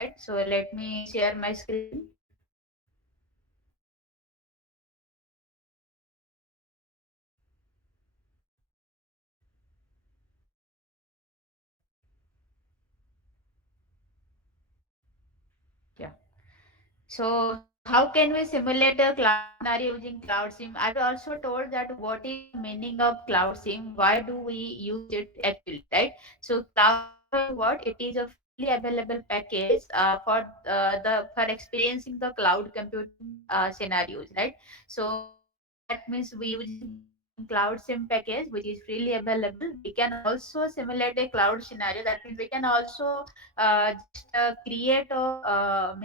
right? So let me share my screen. Yeah. So how can we simulate a cloud scenario using CloudSim? I've also told that what is the meaning of CloudSim? Why do we use it actually, right? So CloudSim is what? It is a freely available package for experiencing the cloud computing scenarios, right? So that means we using CloudSim package, which is freely available. We can also simulate a cloud scenario. That means we can also just create a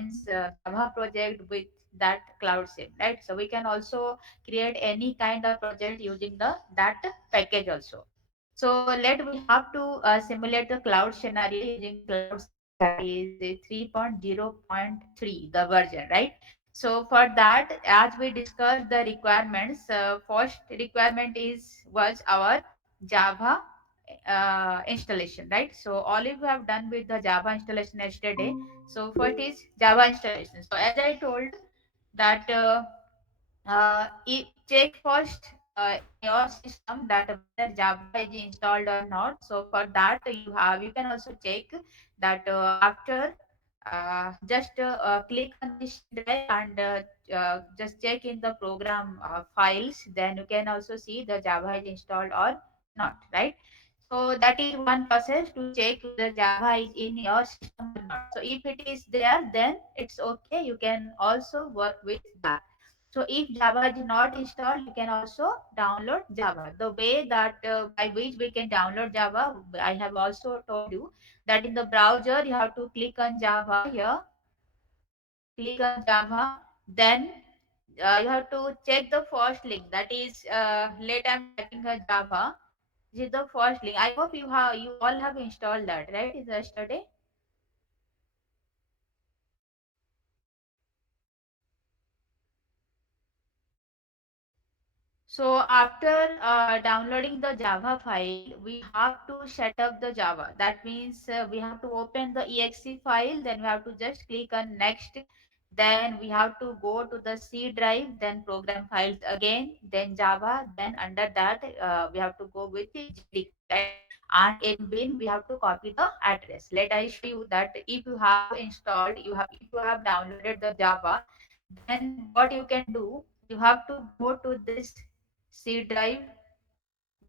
Java project with that cloud sim, right? So we can also create any kind of project using the that package also. So let we have to simulate the cloud scenario using cloud sim, that is 3.0.3 the version, right? So for that, as we discussed the requirements, first requirement is was our Java installation, right? So all you have done with the Java installation yesterday. So first is Java installation. So as I told that check first in your system that whether Java is installed or not. So for that you can also check that after just click on this C drive and just check in the program files. Then you can also see the Java is installed or not, right? So that is one process to check whether Java is in your system or not. So if it is there, then it's okay. You can also work with that. So if Java is not installed, you can also download Java. The way that by which we can download Java, I have also told you that in the browser you have to click on Java here, click on Java, then you have to check the first link. That is, let I'm typing a Java. This is the first link. I hope you all have installed that, right? Is yesterday? So after downloading the Java file, we have to set up the Java. That means we have to open the exe file, then we have to just click on next. Then we have to go to the C drive, then program files again, then Java. Then under that, we have to go with the JDK, right? And in bin, we have to copy the address. Let I show you that if you have installed, if you have downloaded the Java, then what you can do, you have to go to this C drive,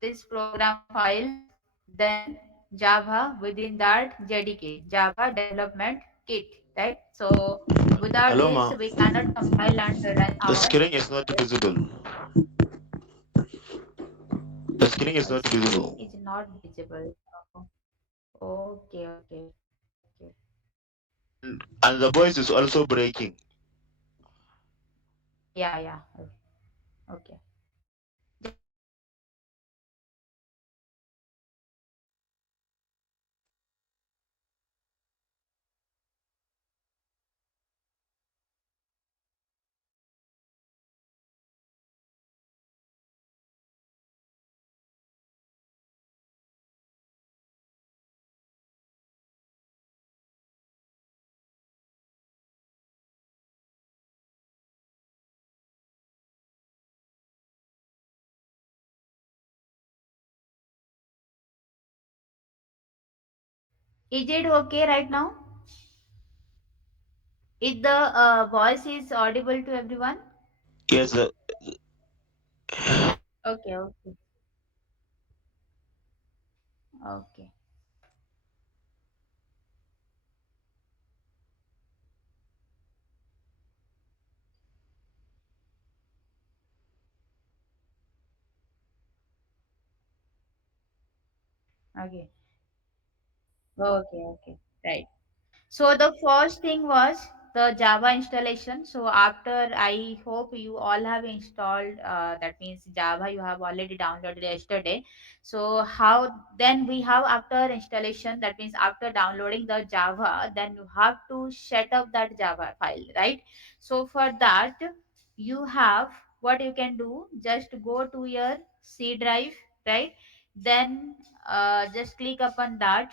this program files, then Java, within that JDK, Java Development Kit, right? So without Hello, this, ma. we cannot compile and run The our screen is not yes. visible. The screen is My not screen visible. is not visible. Okay, okay, okay. And the voice is also breaking. Yeah, yeah. Okay. Just give me a second. Is it okay right now? Is the voice is audible to everyone? Yes, Okay, okay, okay, okay, okay. Right. So the first thing was the Java installation. So after, I hope you all have installed. That means Java you have already downloaded yesterday. So how then we have after installation. That means after downloading the Java, then you have to set up that Java file, right? So for that, you have what you can do. Just go to your C drive, right? Then just click upon that.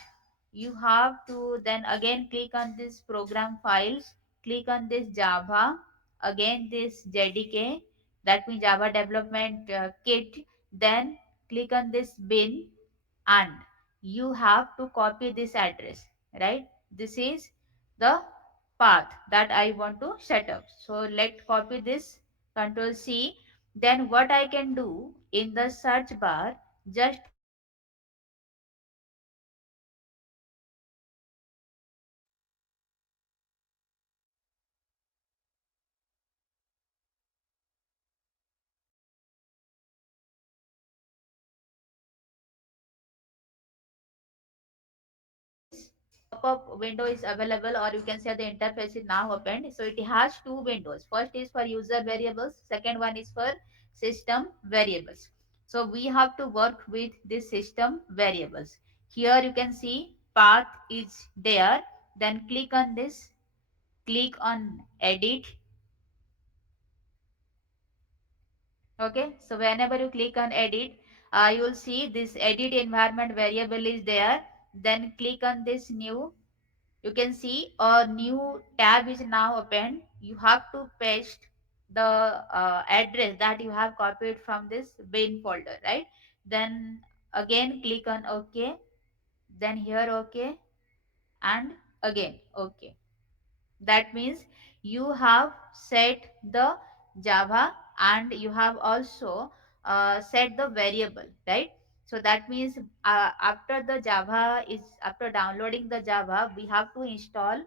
you have to then again click on this program files, click on this Java, again this JDK, that means Java Development Kit, then click on this bin, and you have to copy this address, right? This is the path that I want to set up. So let copy this, Control C. Then what I can do in the search bar, just type pop-up window is available, or you can say the interface is now opened. So it has two windows. First is for user variables, second one is for system variables. So we have to work with this system variables. Here you can see path is there. Then click on this, click on edit. Okay, so whenever you click on edit, you will see this edit environment variable is there. Then click on this new. You can see a new tab is now open. You have to paste the address that you have copied from this bin folder, right? Then again click on OK, then here OK, and again OK. That means you have set the Java, and you have also set the variable, right? So that means after the Java is after downloading the Java, we have to install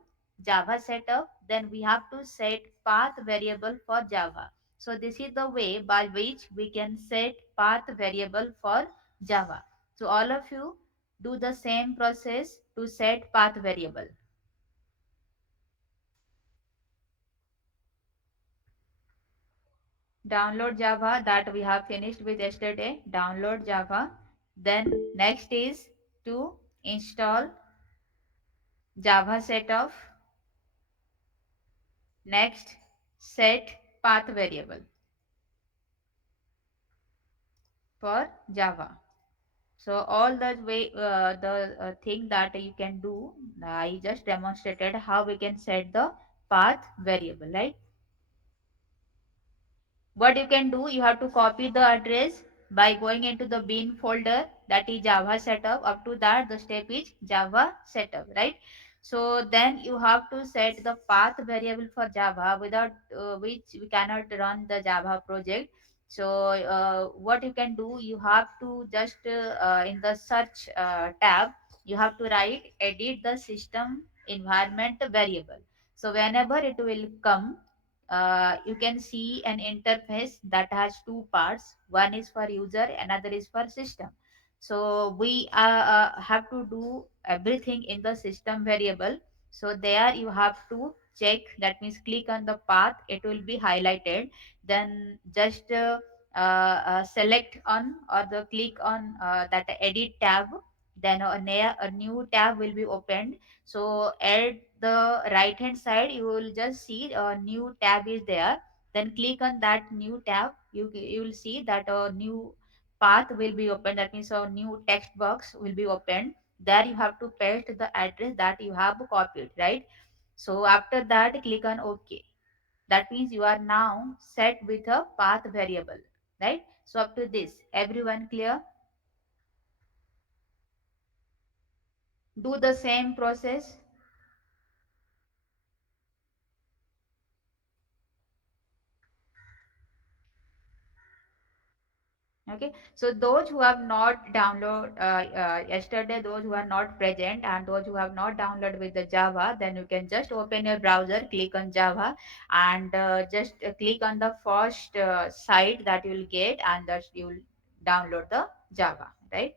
Java setup, then we have to set path variable for Java. So this is the way by which we can set path variable for Java. So all of you do the same process to set path variable. Download Java, that we have finished with yesterday. Download Java. Then next is to install Java setup. Next, set path variable for Java. So all the way, the thing that you can do, I just demonstrated how we can set the path variable, right? What you can do, you have to copy the address by going into the bin folder, that is Java setup. Up to that the step is Java setup, right? So then you have to set the path variable for Java, without which we cannot run the Java project. So what you can do, you have to just in the search tab, you have to write edit the system environment variable. So whenever it will come, you can see an interface that has two parts. One is for user, another is for system. So we have to do everything in the system variable. So there you have to check, that means click on the path, it will be highlighted. Then just select on, or the click on that edit tab. Then a new tab will be opened. So at the right hand side, you will just see a new tab is there. Then click on that new tab. You will see that a new path will be opened. That means a new text box will be opened. There you have to paste the address that you have copied, right? So after that, click on OK. That means you are now set with a path variable, right? So up to this, everyone clear? Do the same process. Okay, so those who have not download yesterday, those who are not present, and those who have not downloaded with the Java, then you can just open your browser, click on Java, and just click on the first site that you will get, and that you will download the Java, right?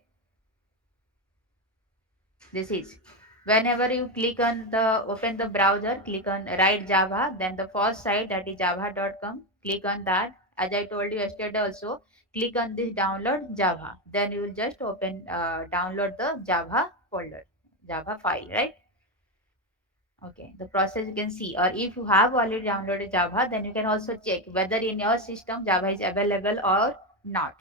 This is whenever you click on the open the browser, click on write Java, then the first site, that is java.com, click on that. As I told you yesterday also, click on this download Java, then you will just open download the Java folder, Java file, right? Okay, the process you can see. Or if you have already downloaded Java, then you can also check whether in your system Java is available or not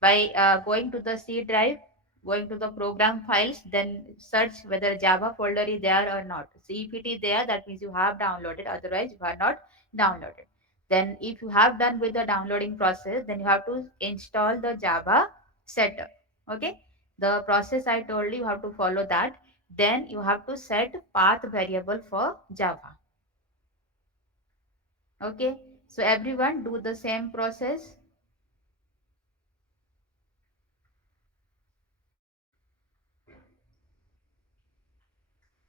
by going to the C drive. going to the program files, then search whether Java folder is there or not. See if it is there, that means you have downloaded, otherwise you are not downloaded. Then if you have done with the downloading process, then you have to install the Java setup. Okay, the process I told you have to follow that. Then you have to set path variable for Java. Okay, so everyone do the same process,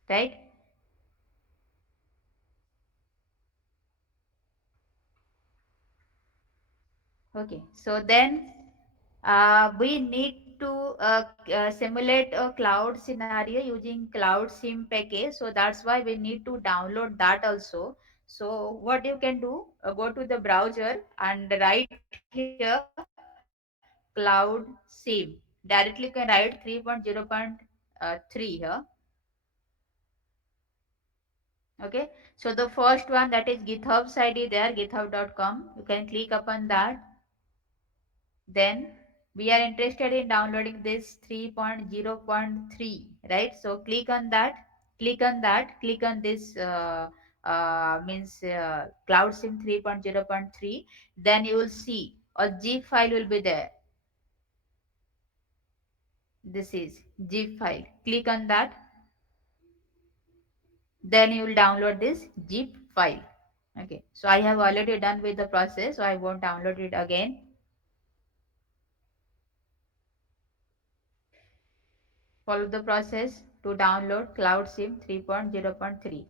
right? Okay, so then we need to simulate a cloud scenario using CloudSim package. So that's why we need to download that also. So what you can do, go to the browser and write here CloudSim. Directly you can write 3.0.3 here. Okay. So the first one, that is GitHub's ID there, github.com. You can click upon that. Then we are interested in downloading this 3.0.3, right? So click on that, click on this means CloudSim 3.0.3. Then you will see a zip file will be there. This is zip file. Click on that. Then you will download this zip file. Okay. So I have already done with the process, so I won't download it again. Follow the process to download CloudSim 3.0.3.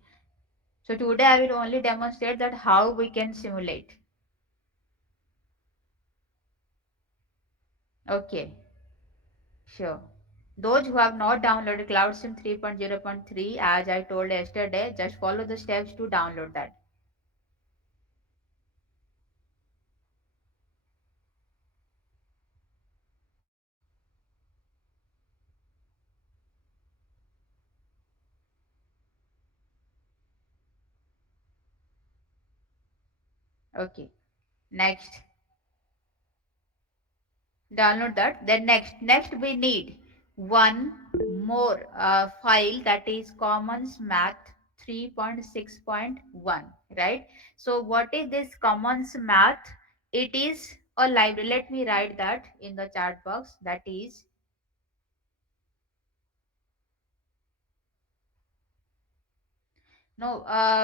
So today I will only demonstrate that how we can simulate. Okay, sure. Those who have not downloaded CloudSim 3.0.3, as I told yesterday, just follow the steps to download that. Okay, next. Download that. Then next we need one more file, that is commons math 3.6.1, right? So what is this commons math? It is a library. Let me write that in the chat box. That is, no,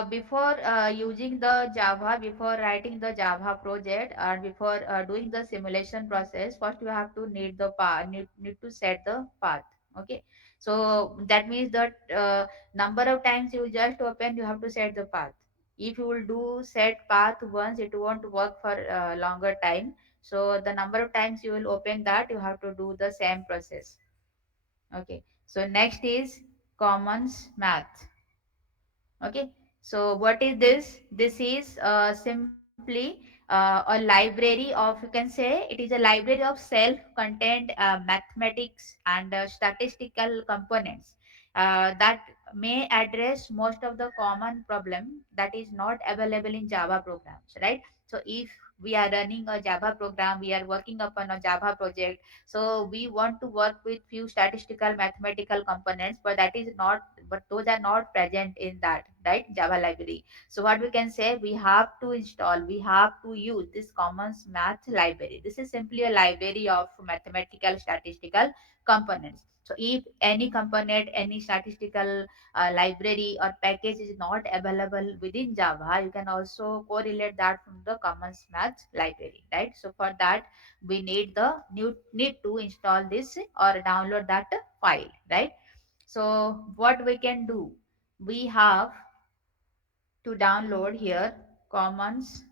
before using the Java, before writing the Java project, and before doing the simulation process, first you have to need the path, need to set the path. Okay, so that means that number of times you just open, you have to set the path. If you will do set path once, it won't work for longer time. So the number of times you will open that, you have to do the same process. Okay, so next is commons math. Okay, so what is this? This is simply a library of, you can say it is a library of self-contained mathematics and statistical components that may address most of the common problem that is not available in Java programs, right? So if we are running a Java program, we are working upon a Java project, so we want to work with few statistical mathematical components, but that is not, but those are not present in that, right, Java library. So what we can say, we have to install, we have to use this commons math library. This is simply a library of mathematical statistical components. So if any component, any statistical library or package is not available within Java, you can also correlate that from the commons math library, right? So for that we need to install this or download that file, right? So what we can do, we have to download here commons,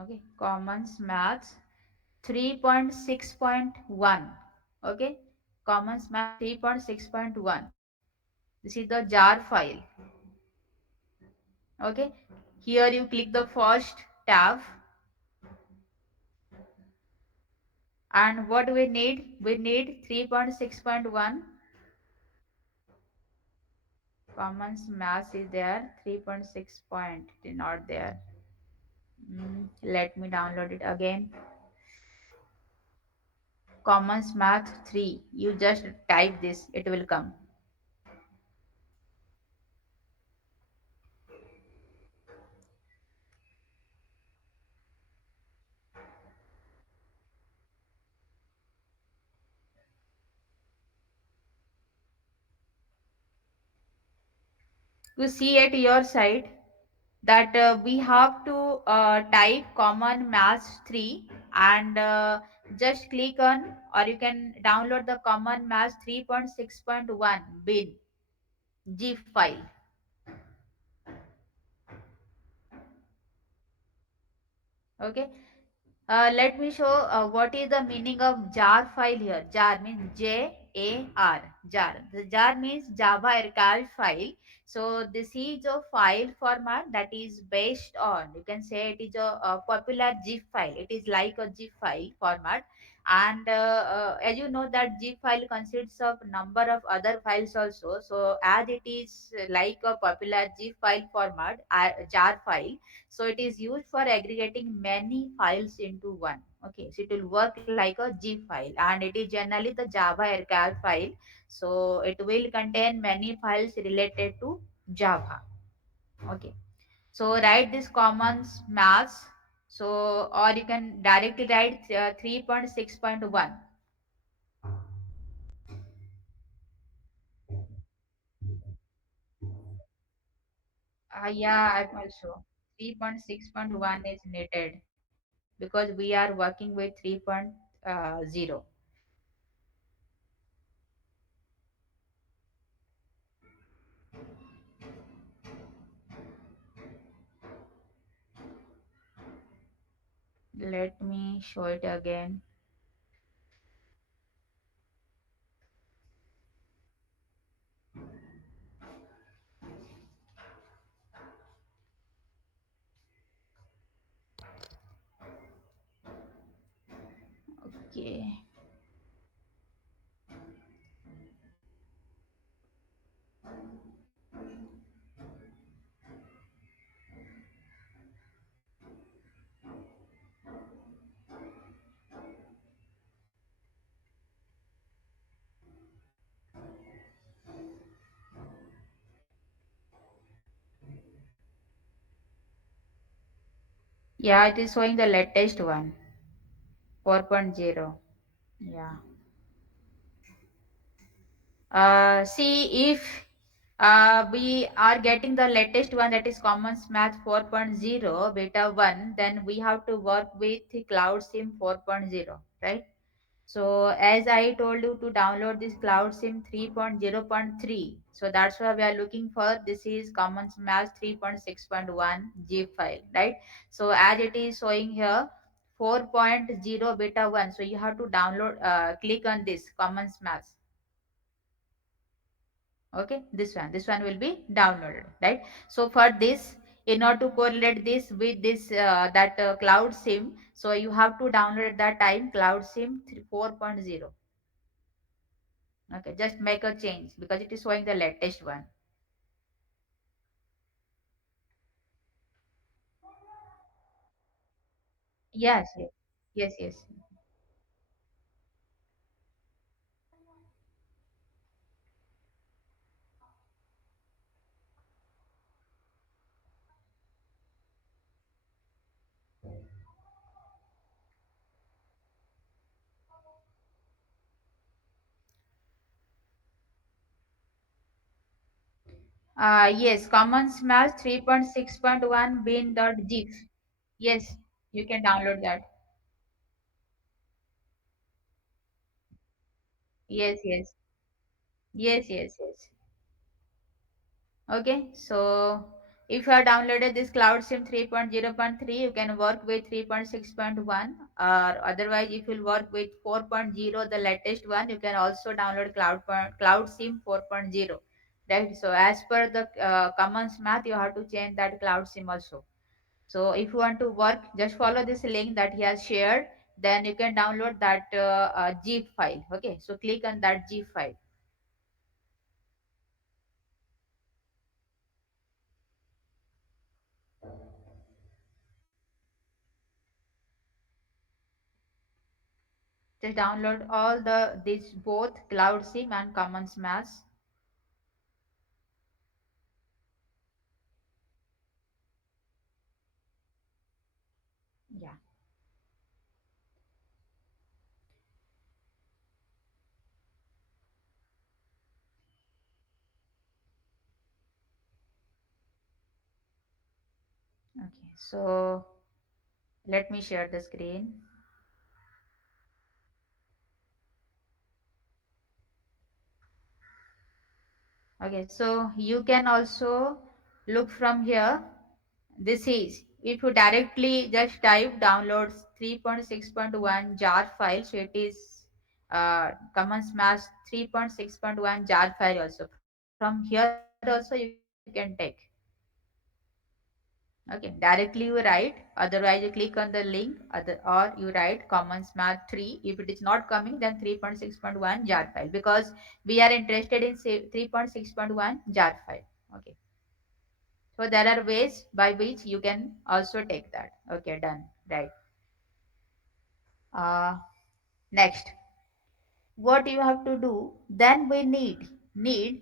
okay, commons maths 3.6.1. Okay, commons math 3.6.1. This is the jar file. Okay, here you click the first tab, and what we need 3.6.1. Commons mass is there, 3.6 point not there. Let me download it again. Commons Math 3. You just type this, it will come. You see at your side that we have to type Common Math 3 and just click on, or you can download the Common Math 3.6.1 bin zip file. Okay. Let me show what is the meaning of jar file here. Jar means Jar. Jar. The jar means Java archive file. So this is a file format that is based on, you can say it is a popular zip file. It is like a zip file format. And as you know that zip file consists of number of other files also. So as it is like a popular zip file format, jar file, so it is used for aggregating many files into one. Okay, so it will work like a zip file, and it is generally the Java archive file. So it will contain many files related to Java. Okay, so write this commons maths. So or you can directly write 3.6.1. Yeah, I'm also 3.6.1 is needed because we are working with 3.0. Let me show it again. Okay. Yeah, it is showing the latest one, 4.0. Yeah. See if we are getting the latest one, that is Commons Math 4.0 beta 1, then we have to work with CloudSim 4.0, right? So as I told you to download this CloudSim 3.0.3, so that's why we are looking for, this is Commons Math 3.6.1 zip file, right? So as it is showing here 4.0 beta 1, so you have to download, click on this Commons Math. Okay, this one will be downloaded, right? So for this, in order to correlate this with this that CloudSim, so you have to download at that time CloudSim 4.0. Okay, just make a change because it is showing the latest one. Yes, yes, yes, yes. Yes, Commons Math 3.6.1 bin.gif. Yes, you can download that. Yes, yes, yes, yes, yes. Okay, so if you have downloaded this CloudSim 3.0.3, you can work with 3.6.1, or otherwise if you work with 4.0, the latest one, you can also download CloudSim 4.0. Right, so as per the Commons Math, you have to change that CloudSim also. So if you want to work, just follow this link that he has shared, then you can download that zip file. Okay, so click on that zip file. Just download all these both CloudSim and Commons Mass. Yeah. Okay. So let me share the screen. Okay. So you can also look from here. This is if you directly just type downloads 3.6.1 jar file. So it is Commons Mass 3.6.1 jar file also. From here also you can take. Okay, directly you write, otherwise you click on the link, or you write Commons Math 3. If it is not coming, then 3.6.1 jar file, because we are interested in say 3.6.1 jar file. Okay, so there are ways by which you can also take that. Okay, done. Right. Uh, Next, what you have to do, then we need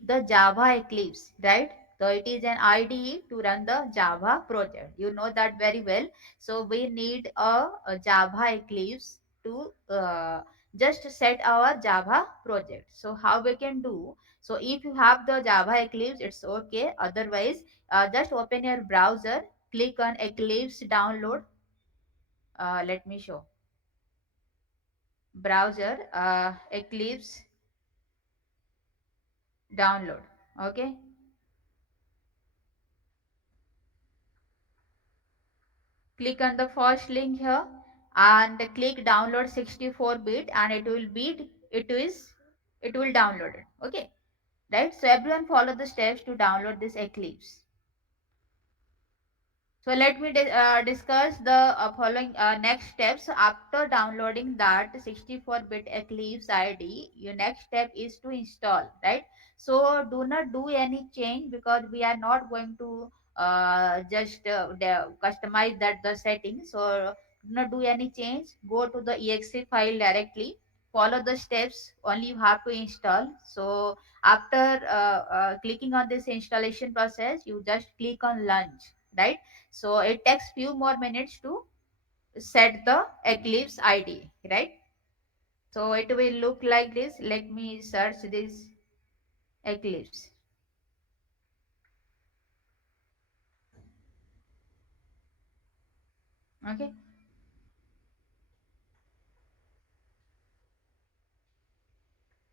the Java Eclipse, right? So it is an IDE to run the Java project, you know that very well. So we need a Java Eclipse to just set our Java project. So how we can do? So if you have the Java Eclipse, it's okay. Otherwise, just open your browser, click on Eclipse download. Let me show. Browser, Eclipse download. Okay, click on the first link here and click download 64-bit, and it will download it. Okay, right? So everyone follow the steps to download this Eclipse. So let me discuss the following next steps. After downloading that 64-bit Eclipse ID, your next step is to install, right? So do not do any change, because we are not going to just customize that the settings. So do not do any change. Go to the exe file directly. Follow the steps. Only you have to install. So after clicking on this installation process, you just click on launch, right? So it takes few more minutes to set the Eclipse ID, right? So it will look like this. Let me search this Eclipse. Okay.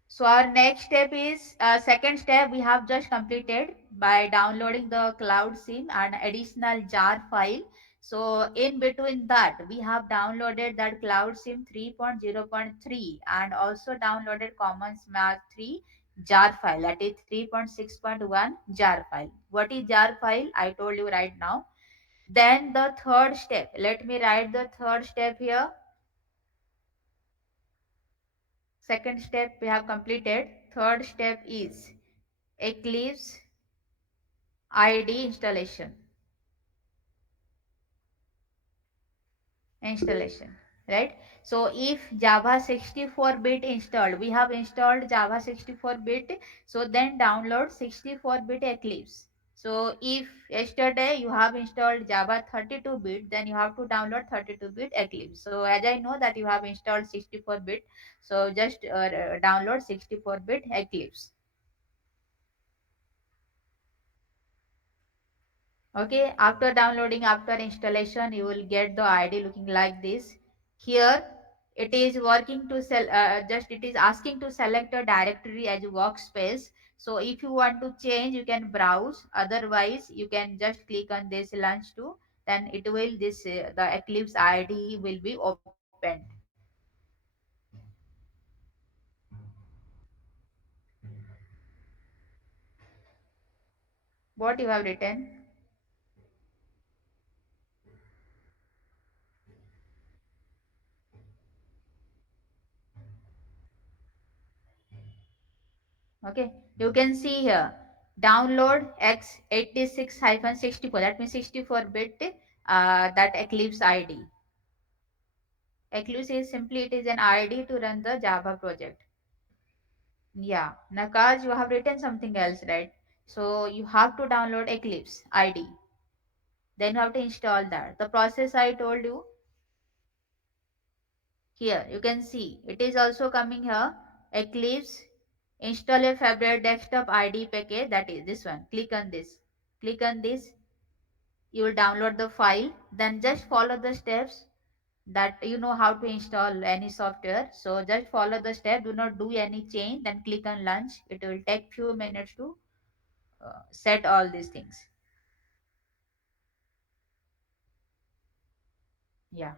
So our next step is second step we have just completed by downloading the CloudSim and additional jar file. So in between that we have downloaded that CloudSim 3.0.3 and also downloaded Commons Math 3 jar file, that is 3.6.1 jar file. What is jar file? I told you right now. Then the third step, let me write the third step here. Second step we have completed. Third step is Eclipse ID installation, right? So if Java 64-bit installed, we have installed Java 64-bit, so then download 64-bit Eclipse. So if yesterday you have installed Java 32-bit, then you have to download 32-bit Eclipse. So as I know that you have installed 64-bit, so just download 64-bit Eclipse. Okay, after downloading, after installation, you will get the ID looking like this. Here it is working to sell, just it is asking to select a directory as a workspace. So if you want to change, you can browse. Otherwise, you can just click on this launch to, then it will this the Eclipse ID will be opened. What you have written? Okay, you can see here download x86-64, that means 64-bit that Eclipse ID. Eclipse is simply it is an ID to run the Java project. Yeah. Nakaz, you have written something else, right? So you have to download Eclipse ID. Then you have to install that. The process I told you here, you can see it is also coming here. Eclipse install a favorite desktop ID package. That is this one. Click on this. Click on this. You will download the file. Then just follow the steps that you know how to install any software. So just follow the step. Do not do any change. Then click on launch. It will take few minutes to set all these things. Yeah.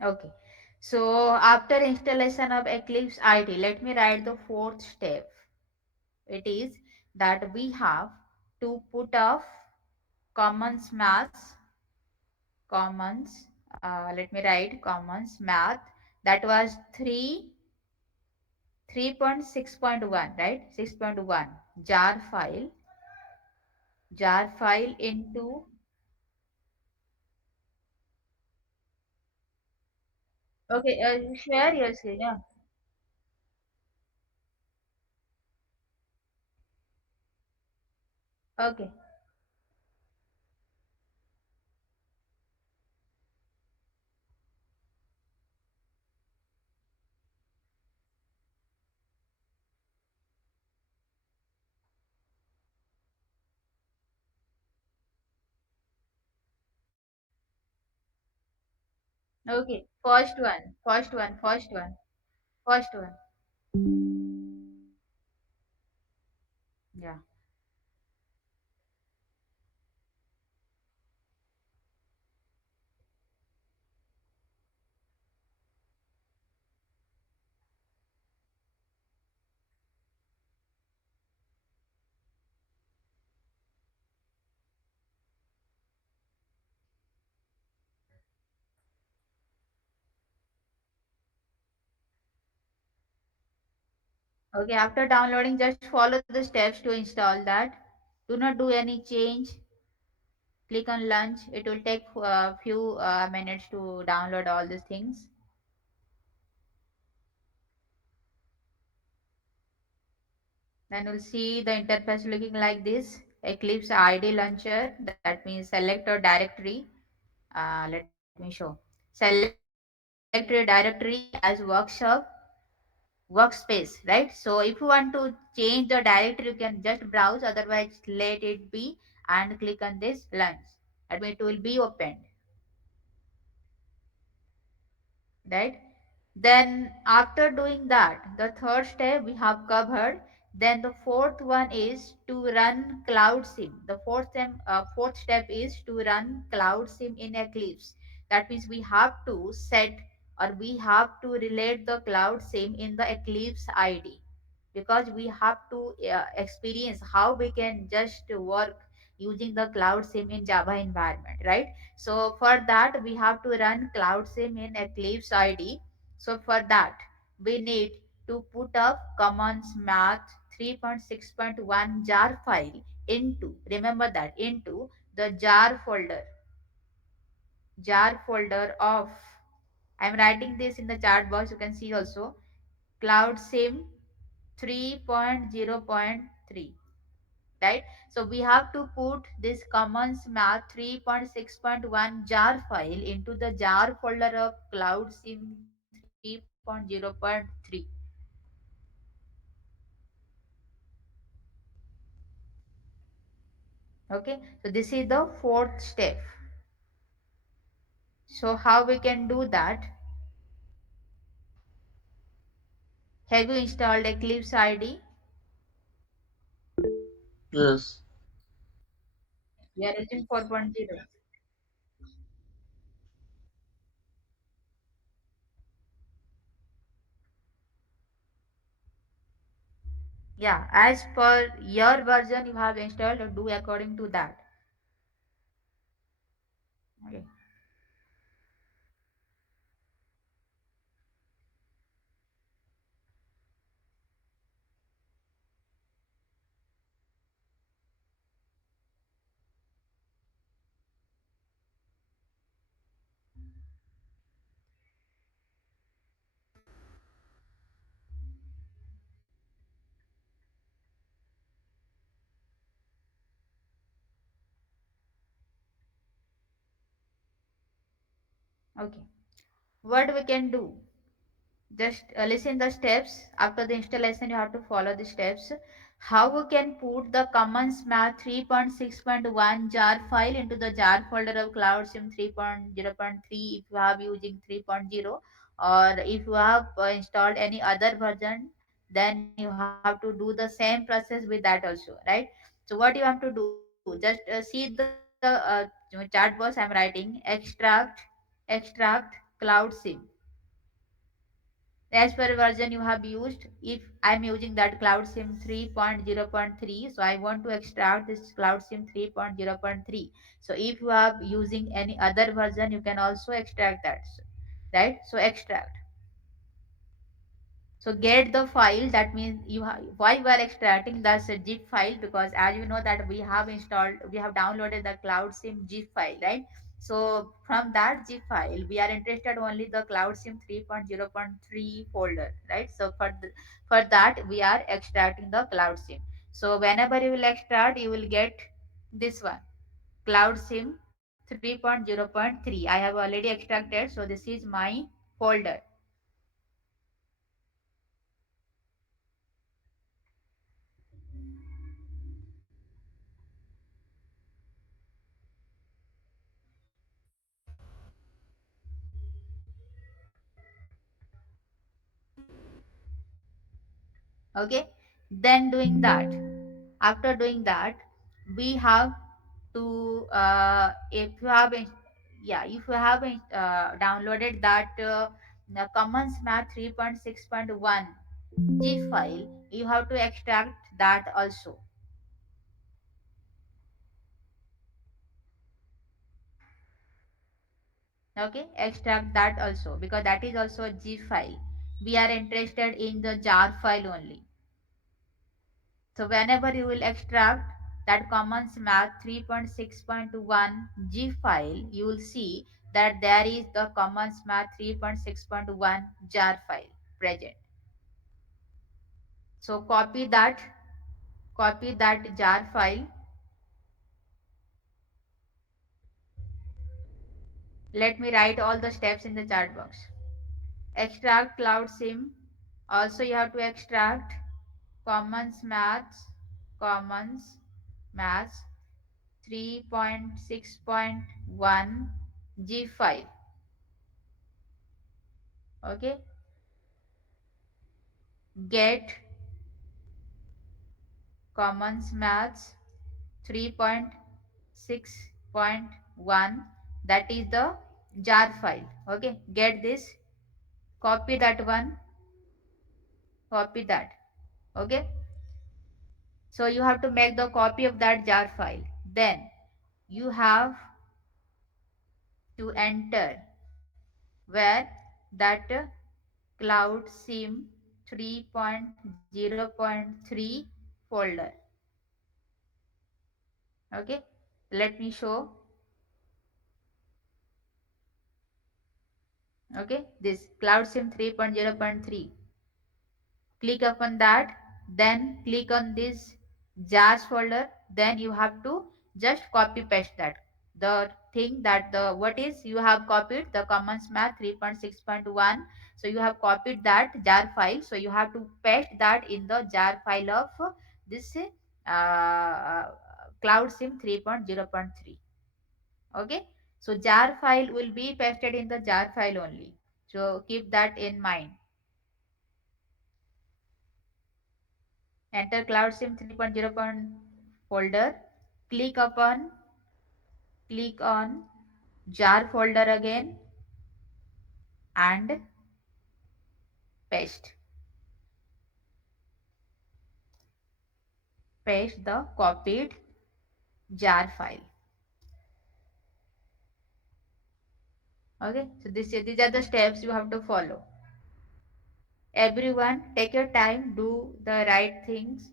Okay. So after installation of Eclipse ID, let me write the fourth step. It is that we have to put off commons maths, commons, let me write commons math. That was 3.6.1, right? 6.1 jar file, jar file into, okay, share your screen, yeah. Okay. Okay. First one. Yeah. Okay, after downloading, just follow the steps to install that. Do not do any change. Click on launch. It will take a few minutes to download all these things. Then we'll see the interface looking like this. Eclipse ID launcher. That means select a directory. Let me show. Select a directory as workspace, right? So if you want to change the directory, you can just browse. Otherwise, let it be and click on this launch. That means it will be opened, right? Then after doing that, the third step we have covered. Then the fourth one is to run CloudSim. The fourth step is to run CloudSim in Eclipse. That means we have to set or we have to relate the CloudSim in the Eclipse ID, because we have to experience how we can just work using the CloudSim in Java environment, right? So for that we have to run CloudSim in Eclipse ID. So for that we need to put up commands math 3.6.1 jar file into, remember that, into the jar folder of, I'm writing this in the chat box, you can see also, CloudSim 3.0.3, right? So we have to put this commons math 3.6.1 jar file into the jar folder of CloudSim 3.0.3. Okay, so this is the fourth step. So how we can do that? Have you installed Eclipse ID? Yes. We are using 4.0. Yeah, as per your version you have installed, do according to that. Okay. Okay. What we can do? Just listen the steps. After the installation, you have to follow the steps. How we can put the commands math 3.6.1 jar file into the jar folder of CloudSim 3.0.3 if you have using 3.0, or if you have installed any other version, then you have to do the same process with that also, right? So what you have to do, just see the chat box I'm writing extract CloudSim as per version you have used. If I'm using that CloudSim 3.0.3, so I want to extract this CloudSim 3.0.3. So if you are using any other version, you can also extract that, right? So extract. So get the file, that means you have, why we are extracting that's a zip file, because as you know that we have downloaded the CloudSim zip file, right? So from that zip file we are interested only the CloudSim 3.0.3 folder, right? So for that we are extracting the CloudSim. So whenever you will extract, you will get this one, CloudSim 3.0.3. I have already extracted, so this is my folder. Okay, then doing that, after doing that, we have to if you have yeah, if you have downloaded that the commons math 3.6.1 g file, you have to extract that also. Okay, extract that also, because that is also a g file. We are interested in the jar file only. So whenever you will extract that commons math 3.6.1 G file, you will see that there is the commons math 3.6.1 jar file present. So copy that jar file. Let me write all the steps in the chat box. Extract CloudSim. Also you have to extract commons maths 3.6.1 G file. Okay, get commons maths 3.6.1, that is the jar file. Okay, get this, copy that one, copy that. Okay, so you have to make the copy of that jar file. Then you have to enter where that cloud sim 3.0.3 folder. Okay, let me show. Okay, this CloudSim 3.0.3. Click upon that, then click on this jars folder. Then you have to just copy paste that, the thing that the what is you have copied the commons math 3.6.1. So you have copied that jar file, so you have to paste that in the jar file of this CloudSim 3.0.3. Okay, so jar file will be pasted in the jar file only, so keep that in mind. Enter CloudSim 3.0.3. folder, click upon, click on jar folder again and paste. Paste the copied jar file. Okay, so these are the steps you have to follow. Everyone, take your time, do the right things.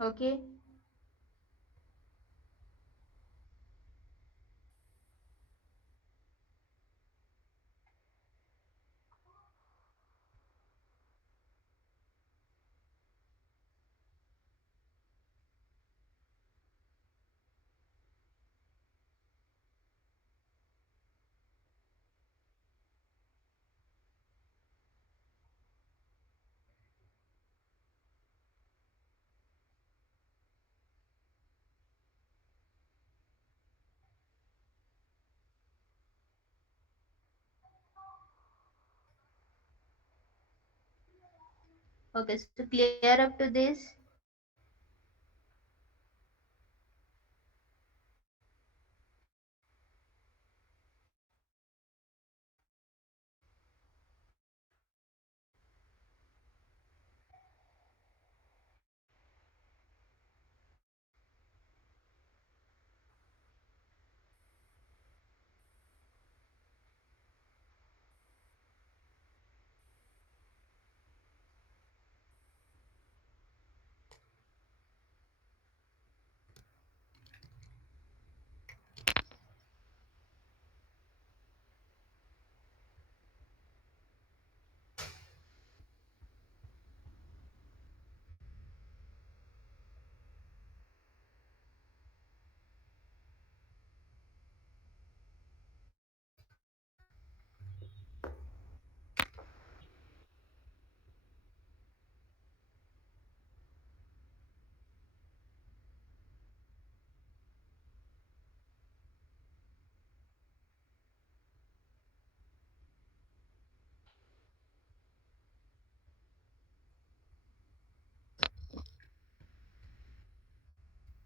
Okay, okay, so clear up to this.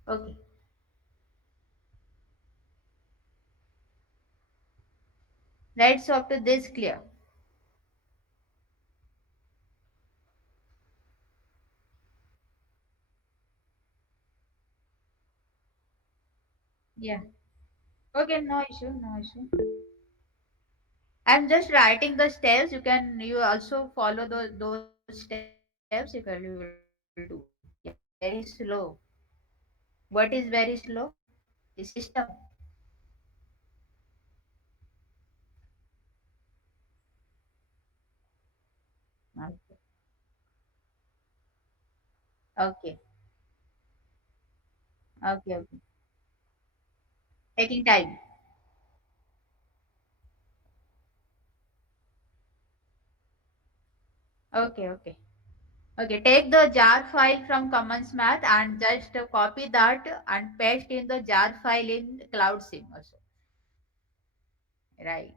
Okay, right, so up to this clear. Yeah, okay, no issue, no issue. I'm just writing the steps. You also follow those steps. You will do. Yeah, very slow. What is very slow? The system. Okay. Okay. Okay. Okay. Taking time. Okay. Okay. Okay. Take the jar file from Commons Math and just copy that and paste in the jar file in CloudSim also. Right.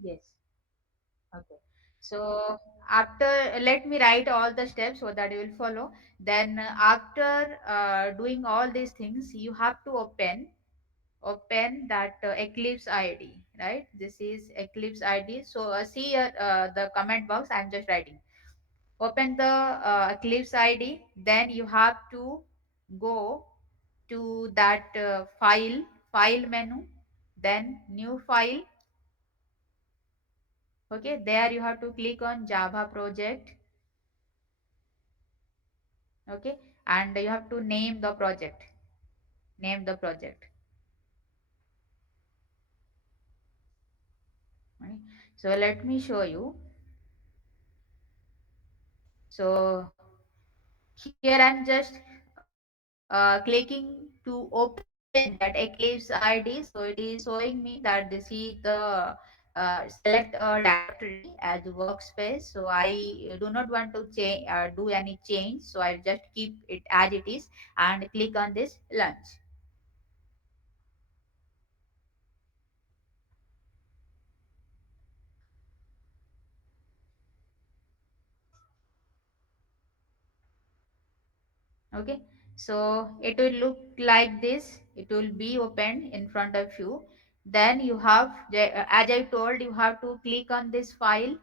Yes. Okay. So after let me write all the steps so that you will follow. Then after doing all these things, you have to open that eclipse id, right? This is eclipse id. So see here the comment box. I'm just writing. Open the eclipse id. Then you have to go. to that file menu, then new file. Okay, there you have to click on Java project. Okay, and you have to name the project. Name the project. Right? So let me show you. So here I'm just clicking to open that eclipse id, so it is showing me that this is the select a directory as workspace. So I do not want to change do any change, so I just keep it as it is and click on this launch. Okay, so it will look like this. It will be opened in front of you. Then you have, as I told, you have to click on this file,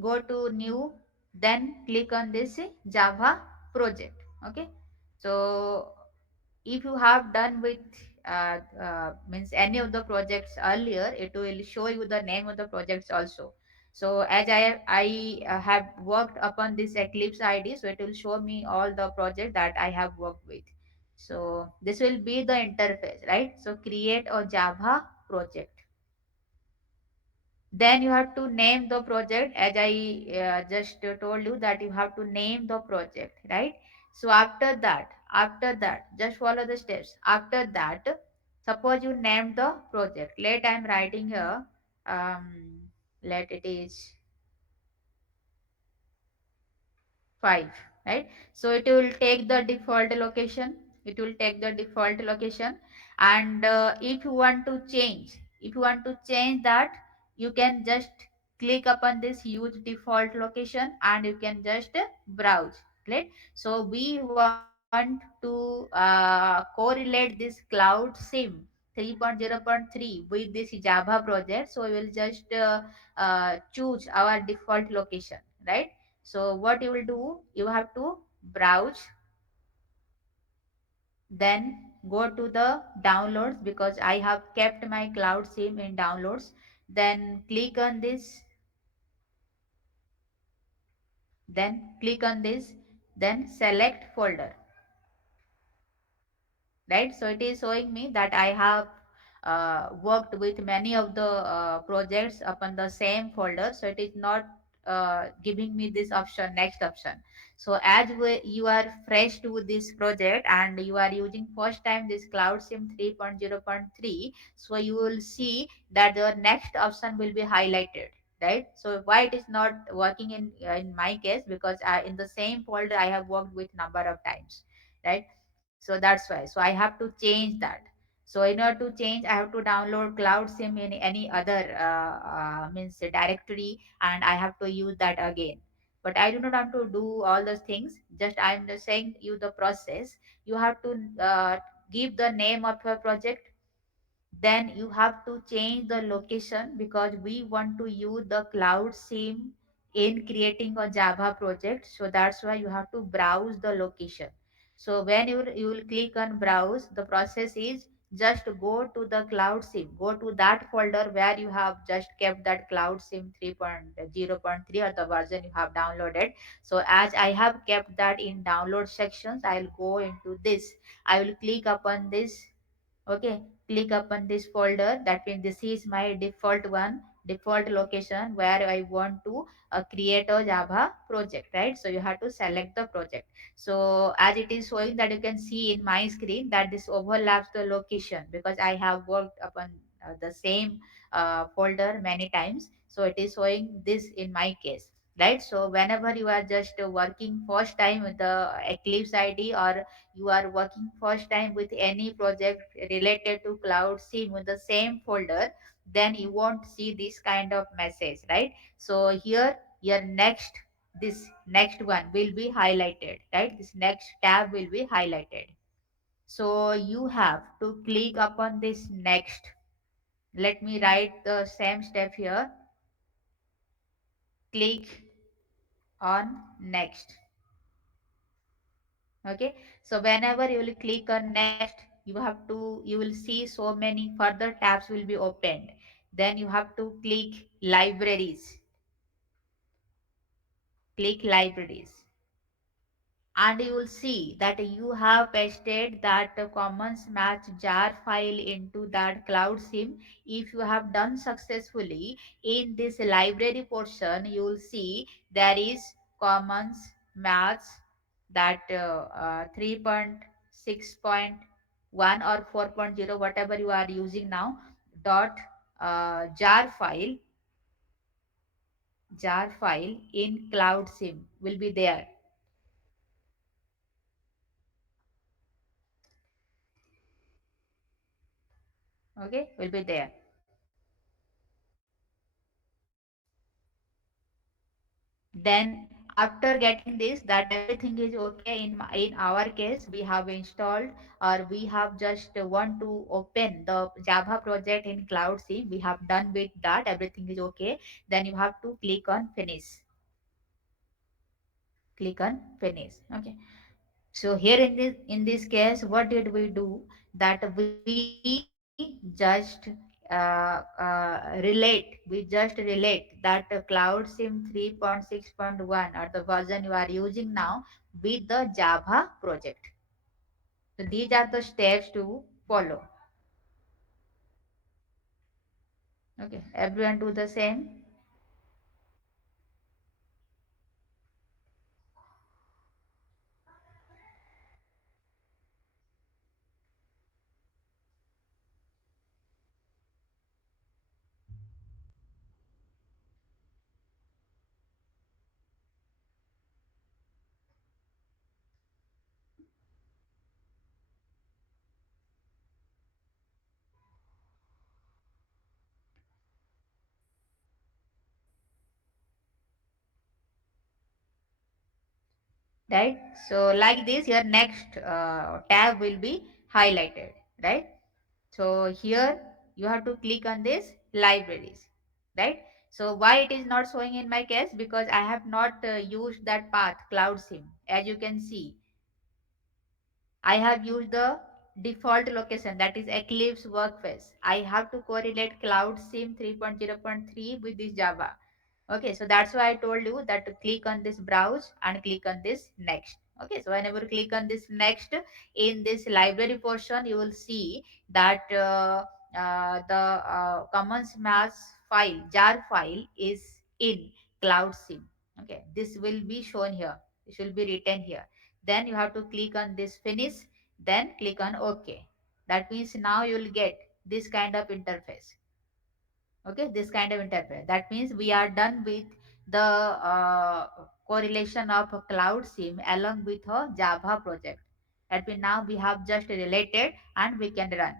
go to new, then click on this Java project. Okay, so if you have done with means any of the projects earlier, it will show you the name of the projects also. So as I have worked upon this eclipse id, so it will show me all the project that I have worked with. So this will be the interface, right? So create a Java project, then you have to name the project, as I just told you that you have to name the project, right? So after that just follow the steps. After that, suppose you name the project, let I'm writing here, um let it is 5, right? So it will take the default location. It will take the default location. And if you want to change, if you want to change that, you can just click upon this use default location and you can just browse, right? So we want to correlate this CloudSim 3.0.3 with this Java project, so we will just choose our default location, right? So what you will do, you have to browse, then go to the downloads because I have kept my CloudSim in downloads. Then click on this, then select folder, right? So it is showing me that I have worked with many of the projects upon the same folder, so it is not giving me this option, next option. So as you are fresh to this project and you are using first time this CloudSim 3.0.3, so you will see that the next option will be highlighted, right? So why it is not working in my case, because in the same folder I have worked with number of times, right? So that's why, so I have to change that. So in order to change, I have to download CloudSim in any other means directory, and I have to use that again. But I do not want to do all those things. Just I'm just saying you the process. You have to give the name of your project, then you have to change the location because we want to use the CloudSim in creating a Java project. So that's why you have to browse the location. So when you will click on browse, the process is just go to the CloudSim, go to that folder where you have just kept that CloudSim 3.0.3 or the version you have downloaded. So as I have kept that in download sections, I'll go into this. I will click upon this. Okay, click upon this folder. That means this is my default one, default location where I want to create a Java project, right? So you have to select the project. So as it is showing that, you can see in my screen that this overlaps the location because I have worked upon the same folder many times. So it is showing this in my case, right? So whenever you are just working first time with the Eclipse ID, or you are working first time with any project related to CloudSim with the same folder, then you won't see this kind of message, right? So here your this next one will be highlighted, right? This next tab will be highlighted. So you have to click upon this next. Let me write the same step here. Click on next. Okay, So whenever you will click on next, you will see so many further tabs will be opened. Then you have to libraries, click libraries. And you will see that you have pasted that commons match jar file into that CloudSim. If you have done successfully in this library portion, you will see there is commons match that 3.6.1 or 4.0, whatever you are using now, dot jar file in CloudSim will be there. Okay, will be there. Then after getting this, that everything is okay in our case, we have installed or we have just want to open the Java project in CloudSim. We have done with that, everything is okay. Then you have to click on finish. Click on finish. Okay. So here in this case, what did we do? That we just just relate that CloudSim 3.6.1 or the version you are using now with the Java project. So these are the steps to follow. Okay, everyone do the same. Right, so like this your next tab will be highlighted, right? So here you have to click on this libraries, right? So why it is not showing in my case? Because I have not used that path CloudSim. As you can see, I have used the default location, that is Eclipse workspace. I have to correlate CloudSim 3.0.3 with this Java. Okay, so that's why I told you that to click on this browse and click on this next. Okay, so whenever you click on this next in this library portion, you will see that the commons mass file, jar file is in CloudSim. Okay, this will be shown here. This will be written here. Then you have to click on this finish, then click on OK. That means now you will get this kind of interface. Okay, this kind of interface. That means we are done with the correlation of CloudSim along with a Java project. That means now we have just related and we can run.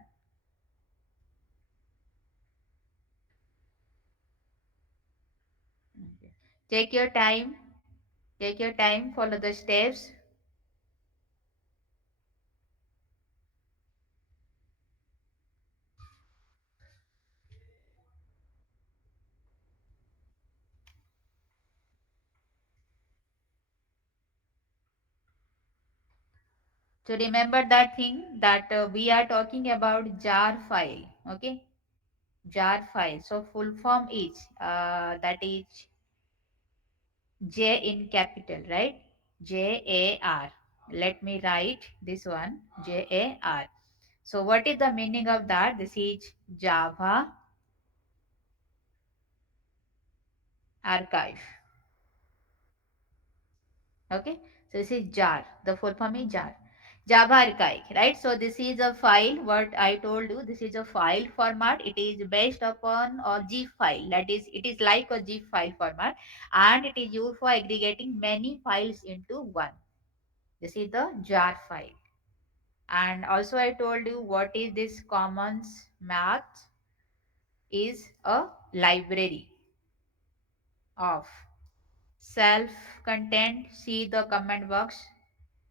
Okay. Take your time. Take your time. Follow the steps. So remember that thing that we are talking about jar file. Okay, jar file. So full form is that is J in capital, right? JAR. Let me write this one, JAR. So what is the meaning of that? This is Java archive. Okay. So this is jar. The full form is jar. Java archive, right? So this is a file. What I told you, this is a file format. It is based upon a zip file. That is, it is like a zip file format, and it is used for aggregating many files into one. This is the jar file. And also I told you what is this commons math is a library of self-contained, see the comment box,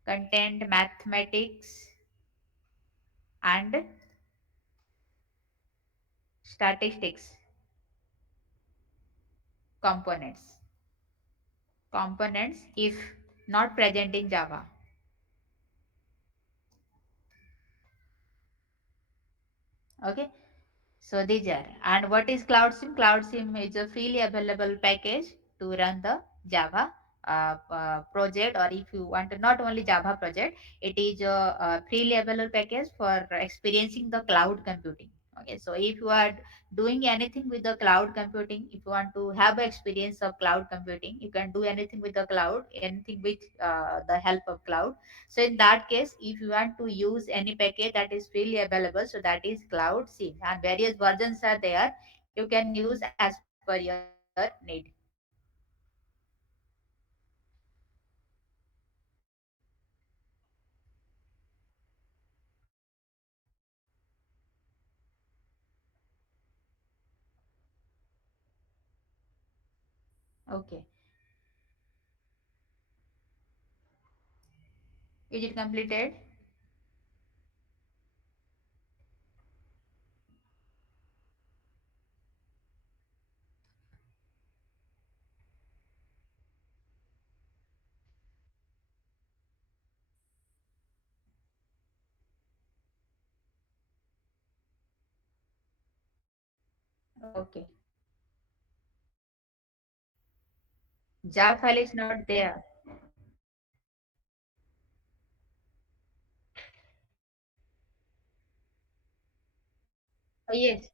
content mathematics and statistics components. Components if not present in Java. Okay. So these are. And what is CloudSim? CloudSim is a freely available package to run the Java project, or if you want to not only Java project, it is a freely available package for experiencing the cloud computing. Okay, so if you are doing anything with the cloud computing, if you want to have experience of cloud computing, you can do anything with the cloud, anything with the help of cloud. So in that case, if you want to use any package that is freely available, so that is CloudSim, and various versions are there. You can use as per your need. Okay. Is it completed? Okay. Jar file is not there. Oh, yes.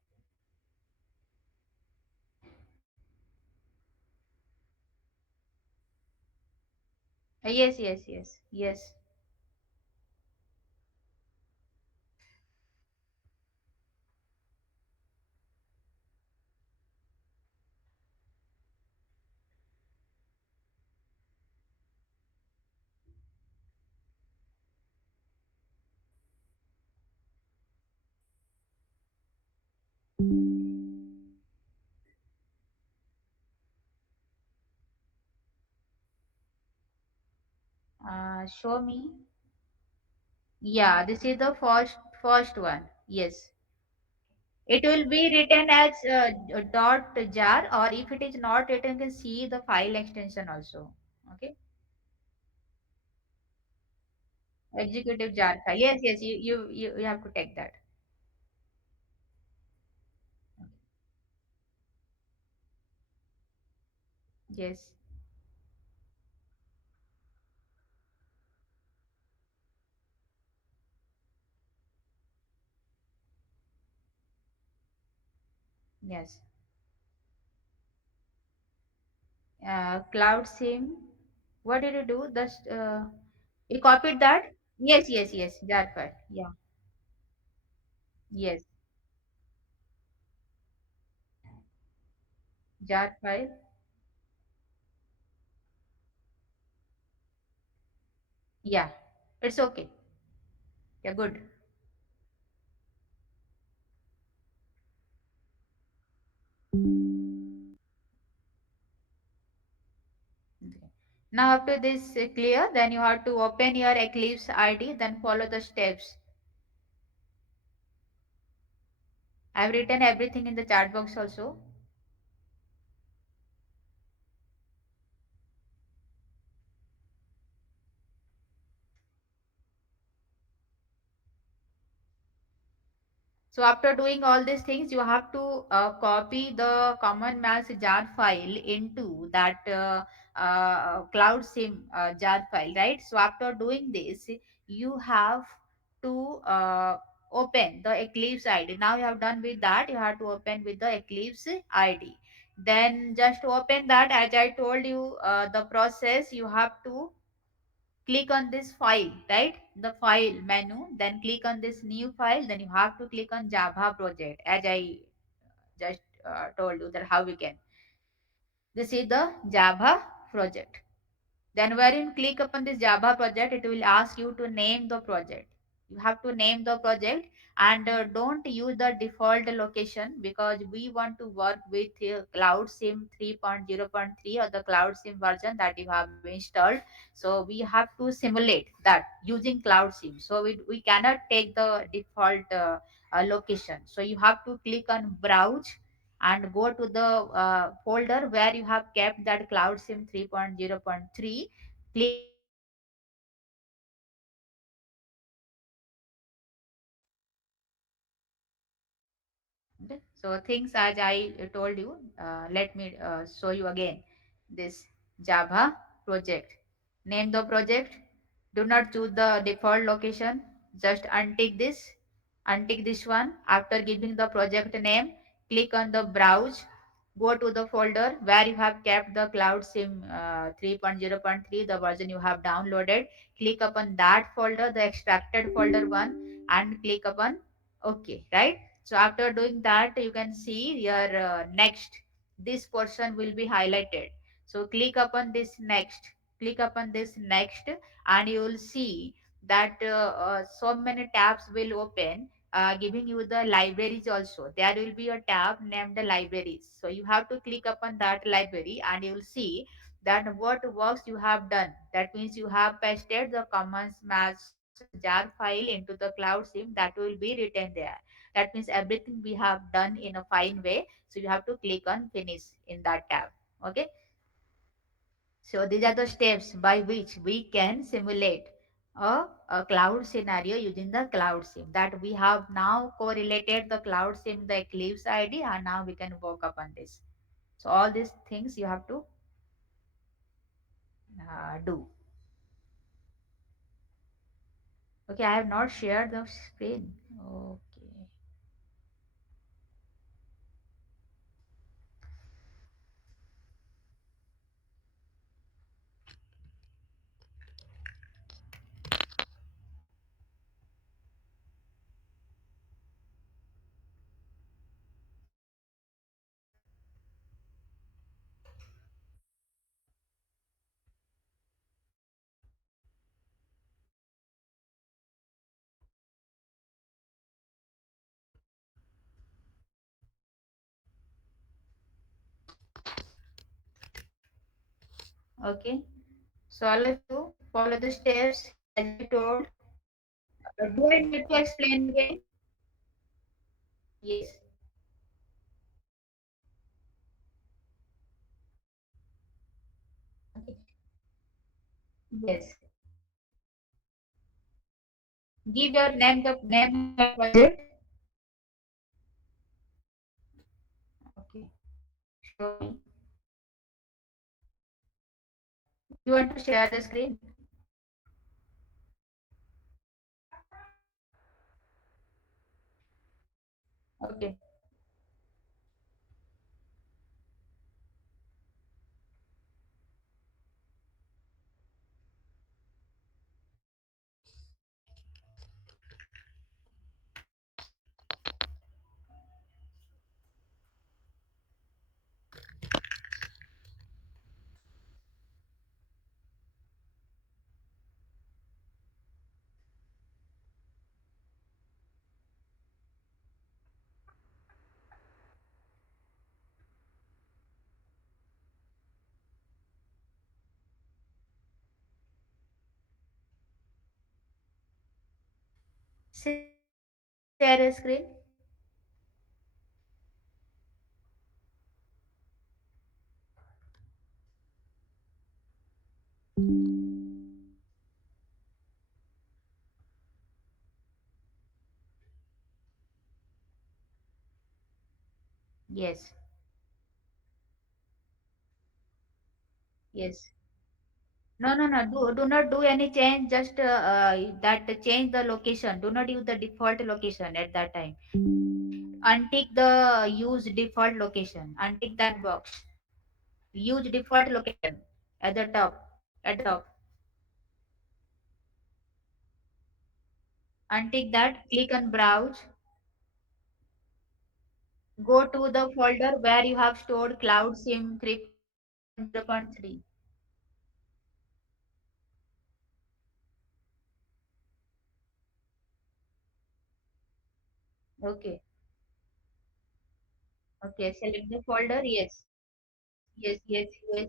Yes, yes, yes, yes. Show me. Yeah, this is the first one. Yes. It will be written as dot jar, or if it is not written, you can see the file extension also. Okay. Executive jar file. Yes, yes, you have to take that. Yes, yes. Cloud sim. What did you do? You copied that? Yes, yes, yes. Jar file. Yeah. Yes. Jar file. Yeah. It's okay. Yeah, good. Okay. Now after this clear, then you have to open your Eclipse ID, then follow the steps. I've written everything in the chat box also. So after doing all these things, you have to copy the common mass jar file into that cloud sim jar file, right? So after doing this, you have to open the Eclipse ID. Now you have done with that, you have to open with the Eclipse ID. Then just open that. As I told you, the process, you have to click on this file, right? The file menu, then click on this new file, then you have to click on Java project, as I just told you that how we can. This is the Java project. Then when you click upon this Java project, it will ask you to name the project. You have to name the project, and don't use the default location, because we want to work with CloudSim 3.0.3, or the CloudSim version that you have installed. So we have to simulate that using CloudSim. So we cannot take the default location. So you have to click on browse and go to the folder where you have kept that CloudSim 3.0.3. Click on this Java project, then click on this new project, and then open that. So things as I told you, let me show you again this Java project. Name the project. Do not choose the default location. Just untick this one. After giving the project name, click on the browse. Go to the folder where you have kept the CloudSim 3.0.3, the version you have downloaded. Click upon that folder, the extracted folder one, and click upon OK, right? So after doing that, you can see your next. This portion will be highlighted. So click upon this next, and you will see that so many tabs will open, giving you the libraries also. There will be a tab named the libraries. So you have to click upon that library, and you will see that what works you have done. That means you have pasted the commands match jar file into the cloud sim, that will be written there. That means everything we have done in a fine way. So you have to click on finish in that tab. Okay. So these are the steps by which we can simulate a cloud scenario using the cloud sim, that we have now correlated the cloud sim, the eclipse id, and now we can work upon this. So all these things you have to do. Okay, I have not shared the screen. Okay. Okay. So all of you follow the steps as I told. Do I need to explain again? Yes. Okay. Yes. Give your name of your project. Okay. Show me. You want to share the screen? Okay. Share a screen. Yes. Yes. No, no, no. Do not do any change. Just that change the location. Do not use the default location at that time. Untick the use default location. Untick that box. Use default location at the top. At the top. Untick that. Click on browse. Go to the folder where you have stored CloudSim 3.0.3. Okay. Okay. Select the folder. Yes. Yes. Yes. Yes.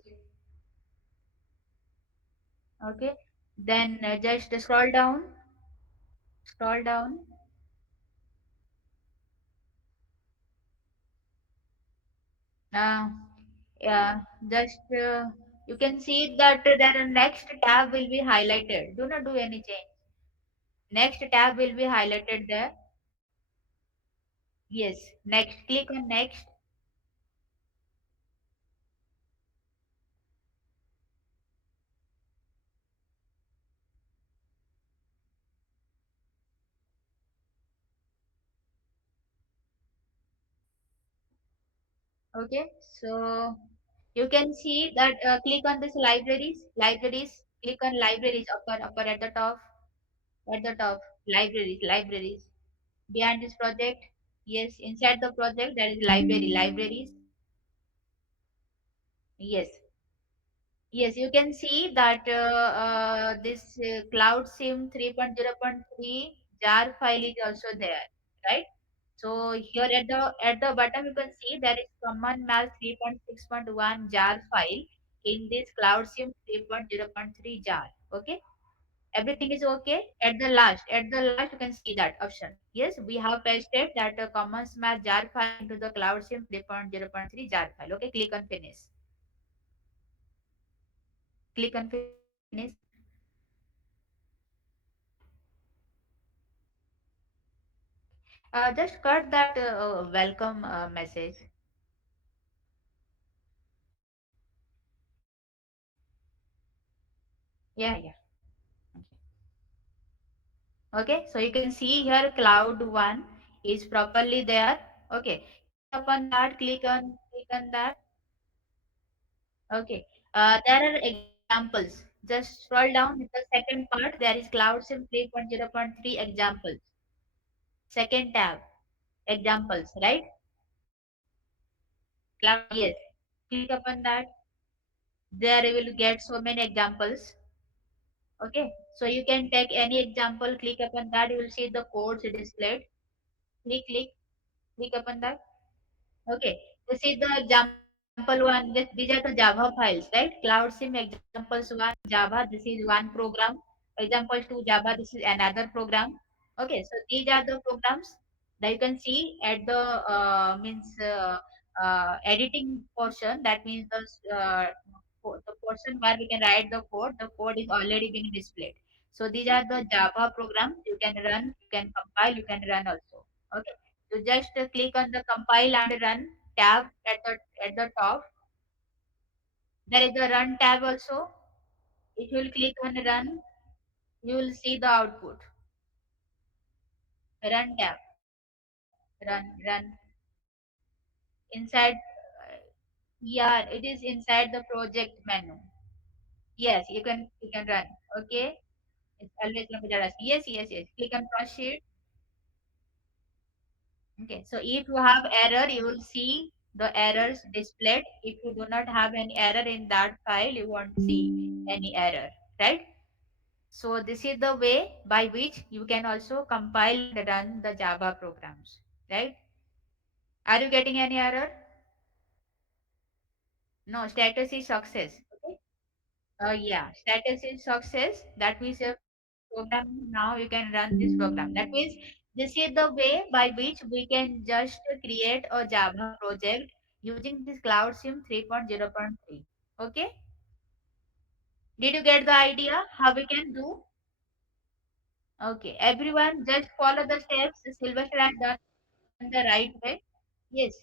Okay. Then just scroll down. Scroll down. Uh, yeah. Just you can see that the next tab will be highlighted. Do not do any change. Next tab will be highlighted there. Yes. Next. Click on next. Okay. So you can see that click on this libraries. Libraries. Click on libraries. Upper at the top. At the top. Libraries. Libraries. Behind this project. Yes. Inside the project there is library. Libraries. Yes. Yes, you can see that this CloudSim 3.0.3 jar file is also there, right? So here at the bottom you can see there is common math 3.6.1 jar file in this CloudSim 3.0.3 jar. Okay, everything is okay. At the last you can see that option. Yes, we have pasted that common math jar file into the CloudSim 3.0.3 jar file. Okay, click on finish. Click on finish. Just cut that welcome message. Yeah, yeah. Okay, so you can see here cloud one is properly there. Okay, click upon that, click on that. Okay, there are examples. Just scroll down in the second part. There is cloud sim 3.0.3 examples. Second tab, examples, right? Cloud, yes. Click upon that. There you will get so many examples. Okay, so you can take any example, click upon that, you will see the codes displayed. Click, click upon that. Okay, this is the example one. These are the Java files, right? CloudSim examples one Java. This is one program. Example two Java. This is another program. Okay, so these are the programs that you can see at the means editing portion. That means the portion where we can write the code. The code is already being displayed. So these are the Java programs you can run. You can compile. You can run also. Okay. You just click on the compile and run tab at the top. There is a run tab also. If you will click on run, you will see the output. Run tab. Run. Inside, yeah, it is inside the project menu. Yes, you can run. Okay. It's always going to be the yes. Click on proceed. Okay. So if you have error, you will see the errors displayed. If you do not have any error in that file, you won't see any error, right? So this is the way by which you can also compile and run the Java programs, right? Are you getting any error? No, status is success. Okay. Yeah, status is success. That means your program now you can run this program. That means this is the way by which we can just create a Java project using this CloudSim 3.0.3. Okay. Did you get the idea how we can do? Okay. Everyone just follow the steps Sylvester has done the right way. Yes.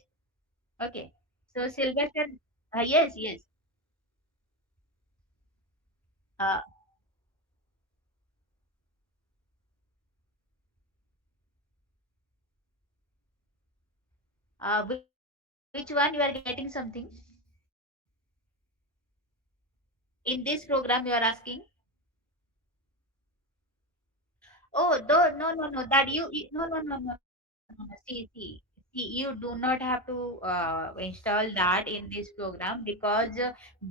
Okay. So Sylvester, yes. Uh, which one you are getting something in this program? You are asking. Oh, no. That no. See, you do not have to install that in this program because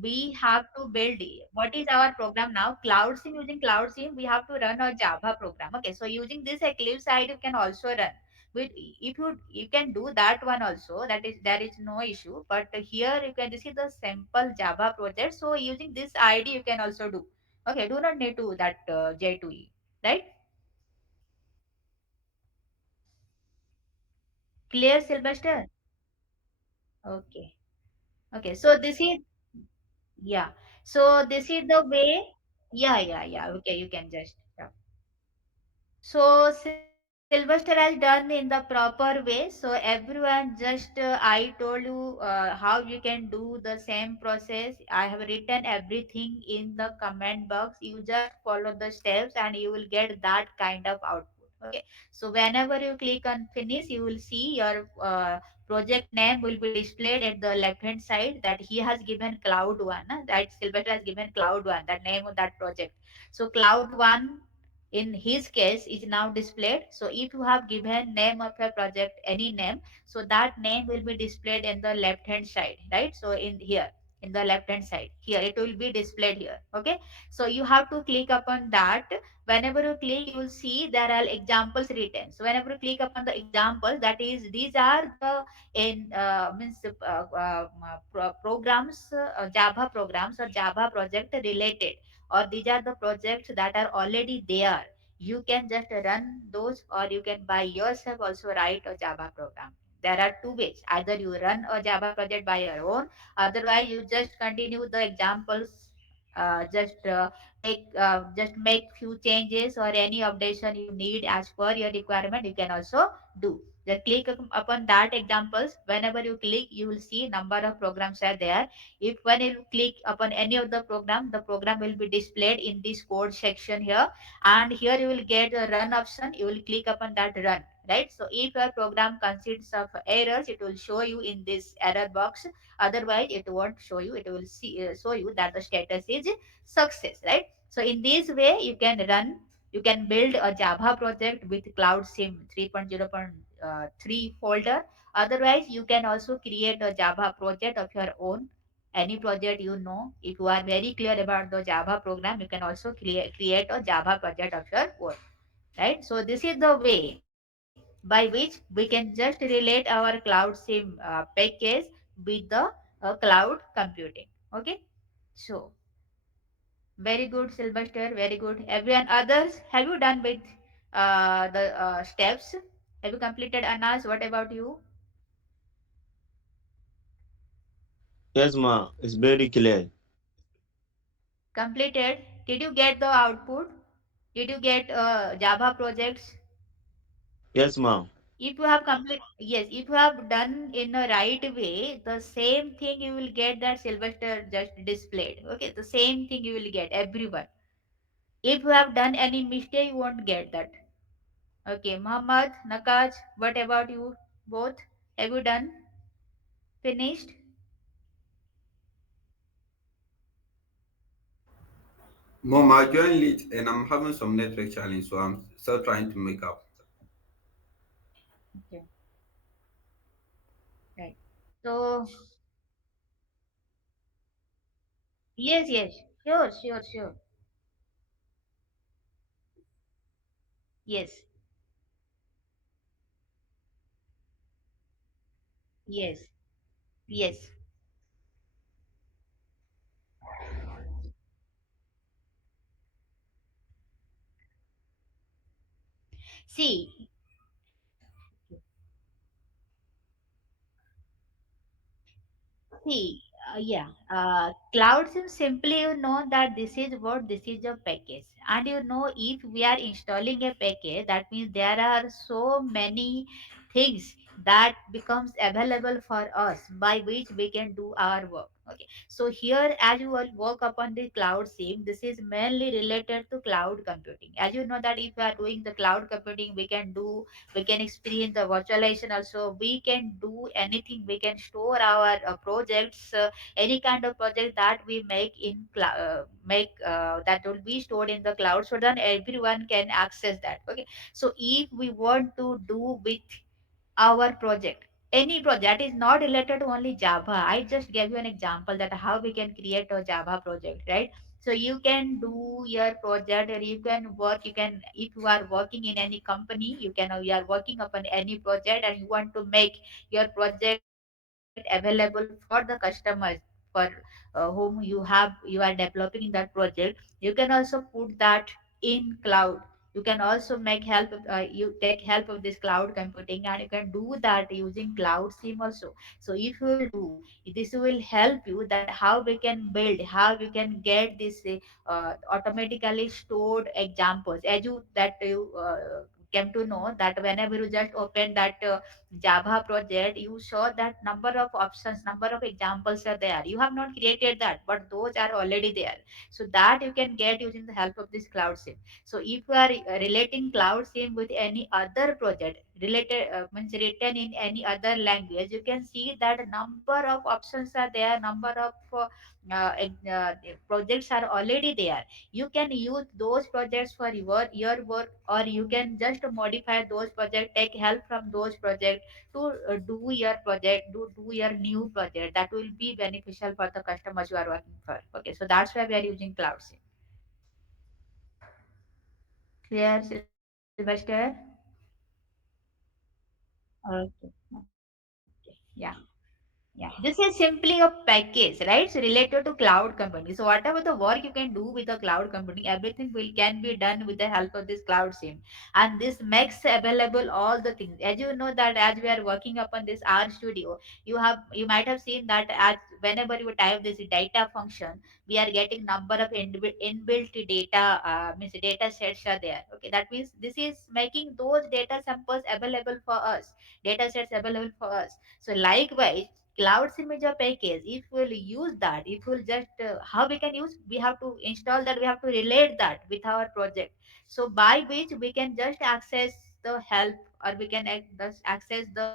we have to build what is our program now. CloudSim using CloudSim, we have to run a Java program. Okay, so using this Eclipse side, you can also run. But if you can do that one also, that is there is no issue. But here you can this is the simple Java project. So using this ID, you can also do. Okay, do not need to that J2E, right? Clear, Sylvester? Okay. Okay. So this is yeah. So this is the way. Yeah. Okay, you can just. Yeah. So Sylvester, Sylvester has done in the proper way. So everyone, just I told you how you can do the same process. I have written everything in the comment box. You just follow the steps and you will get that kind of output. Okay. So whenever you click on finish, you will see your project name will be displayed at the left hand side. That he has given cloud one. That Sylvester has given cloud one. That name of that project. So cloud one in his case is now displayed. So if you have given name of a project any name, so that name will be displayed in the left hand side, right? So in here, in the left hand side here, it will be displayed here. Okay, so you have to click upon that. Whenever you click, you will see there are examples written. So whenever you click upon the example, that is, these are the in means programs, Java programs or Java project related, or these are the projects that are already there. You can just run those, or you can by yourself also write a Java program. There are two ways: either you run a Java project by your own, otherwise you just continue the examples, just make few changes or any updation you need as per your requirement, you can also do. Just click upon that examples. Whenever you click, you will see number of programs are there. If when you click upon any of the program will be displayed in this code section here, and here you will get a run option. You will click upon that run, right? So if your program consists of errors, it will show you in this error box. Otherwise it won't show you. It will show you that the status is success, right? So in this way you can run, you can build a Java project with CloudSim 3.0.3 folder. Otherwise you can also create a Java project of your own. Any project, you know, if you are very clear about the Java program, you can also create a Java project of your own, right? So this is the way by which we can just relate our CloudSim package with the cloud computing. Okay, so very good, Sylvester, very good. Everyone others, have you done with the steps? Have you completed? Anas, what about you? Yes, ma. It's very clear. Completed? Did you get the output? Did you get Java projects? Yes, ma. If you have complete, yes, if you have done in a right way, the same thing you will get that Sylvester just displayed. Okay, the same thing you will get, everyone. If you have done any mistake, you won't get that. Okay, Muhammad, Nakaj, what about you both? Have you done? Finished? Mom, I joined late and I'm having some network challenge, so I'm still trying to make up. Okay, right. So, yes, yes, sure, sure, sure. Yes, yes, yes. See, See, yeah, CloudSim, simply you know that this is a package, and you know if we are installing a package, that means there are so many things that becomes available for us by which we can do our work. Okay, so here as you will work upon the CloudSim, this is mainly related to cloud computing. As you know that if we are doing the cloud computing, we can experience the virtualization also, we can do anything, we can store our projects, any kind of project that we make in make that will be stored in the cloud, so then everyone can access that. Okay, so if we want to do with our project, any project that is not related to only Java, I just gave you an example that how we can create a Java project, right? So you can do your project, or you can work, you can, if you are working in any company, you can, you are working upon any project and you want to make your project available for the customers, for whom you are developing in that project, you can also put that in cloud. You can also make help you take help of this cloud computing, and you can do that using cloud sim also. So if you will do this, will help you that how we can build, how we can get this automatically stored examples, as you came to know that whenever you just open that Java project, you saw that number of options, number of examples are there. You have not created that, but those are already there. So that you can get using the help of this CloudSim. So if you are relating CloudSim with any other project related, means written in any other language, you can see that number of options are there, number of projects are already there. You can use those projects for your work, or you can just modify those projects, take help from those projects to do your project, do your new project that will be beneficial for the customers you are working for. Okay, so that's why we are using CloudSim. Clear, Sylvester? Okay. Yeah. Yeah, this is simply a package, right? So related to cloud company. So whatever the work you can do with a cloud company, everything will can be done with the help of this cloud sim. And this makes available all the things. As you know that as we are working upon this R studio, you might have seen that as whenever you type this data function, we are getting number of inbuilt data, means data sets are there. Okay, that means this is making those data samples available for us, data sets available for us. So likewise, cloud image package, if we'll use that, if we'll just how we can use, we have to install that, we have to relate that with our project, so by which we can just access the help, or we can thus access the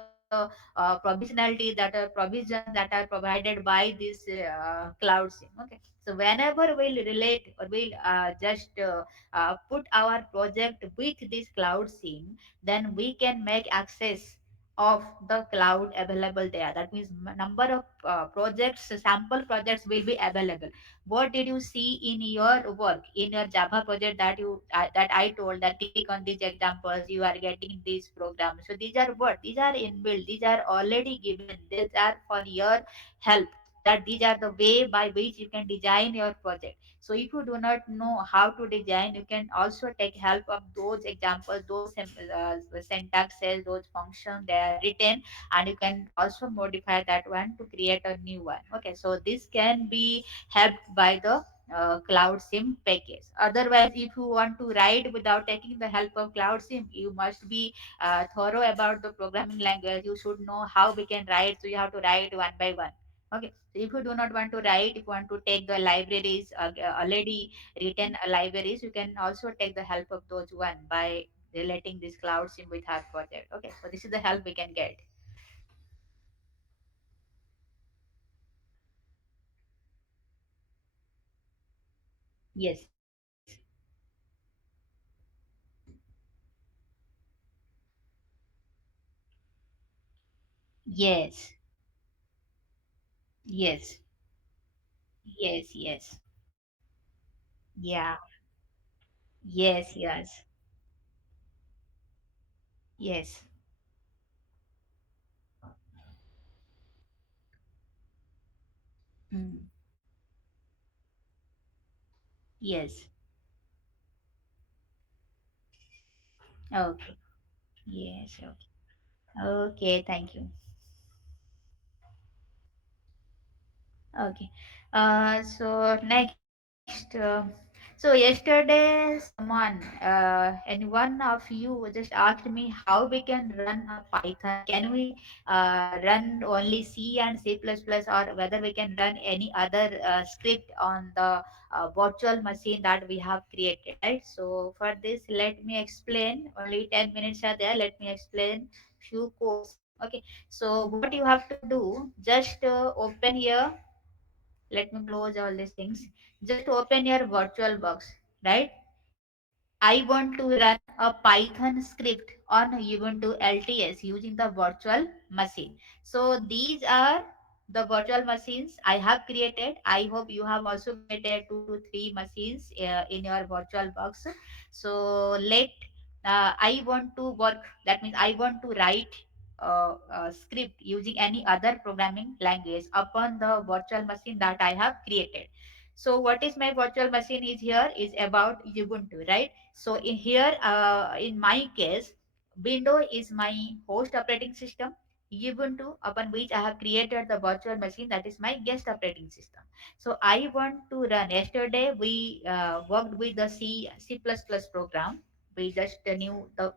provisionality, that are provisions that are provided by this cloud sim. Okay, so whenever we'll relate, or we'll just put our project with this cloud sim, then we can make access of the cloud available there. That means number of projects, sample projects will be available. What did you see in your work, in your Java project, that that I told that click on these examples, you are getting these programs. So these are what, these are inbuilt, these are already given, these are for your help, that these are the way by which you can design your project. So if you do not know how to design, you can also take help of those examples, those syntaxes, those functions they are written, and you can also modify that one to create a new one. Okay, so this can be helped by the cloud sim package. Otherwise, if you want to write without taking the help of cloud sim, you must be thorough about the programming language. You should know how we can write, so you have to write one by one. Okay, so if you do not want to write, if you want to take the libraries, already written libraries, you can also take the help of those one by relating this cloud sim with our project. Okay, so this is the help we can get. Yes. Yes. Yes. Yes. Yes. Yeah. Yes. Yes. Yes. Mm. Yes. Okay. Yes. Okay. Okay. Thank you. Okay. So next, so yesterday someone, and one of you just asked me how we can run a Python. Can we run only C and C++, or whether we can run any other script on the virtual machine that we have created, right? So for this, let me explain. Only 10 minutes are there. Let me explain few codes. Okay. So what you have to do, just open here, let me close all these things, just open your virtual box, right? I want to run a Python script on Ubuntu LTS using the virtual machine. So these are the virtual machines I have created. I hope you have also created 2 to 3 machines in your virtual box. So let I want to work, that means I want to write a script using any other programming language upon the virtual machine that I have created. So what is my virtual machine is here is about Ubuntu, right? So in here, in my case, Windows is my host operating system. Ubuntu, upon which I have created the virtual machine, that is my guest operating system. So I want to run. Yesterday we worked with the C++ program. we just knew the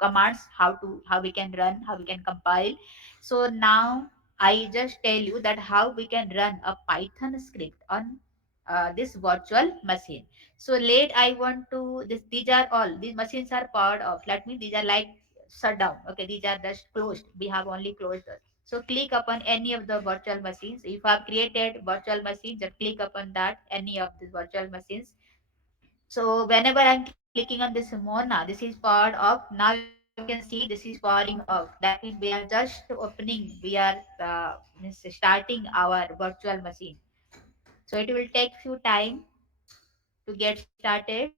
commands, how we can run, how we can compile. So now I just tell you that how we can run a Python script on this virtual machine. So late I want to this, these are all these machines are part of, let me, these are like shut down. Okay, these are just closed, we have only closed those. So click upon any of the virtual machines. If I've created virtual machines, just click upon that any of these virtual machines. So whenever I'm clicking on this Mona, this is part of, now you can see this is powering off. That means we are just opening, we are means starting our virtual machine. So it will take few time to get started.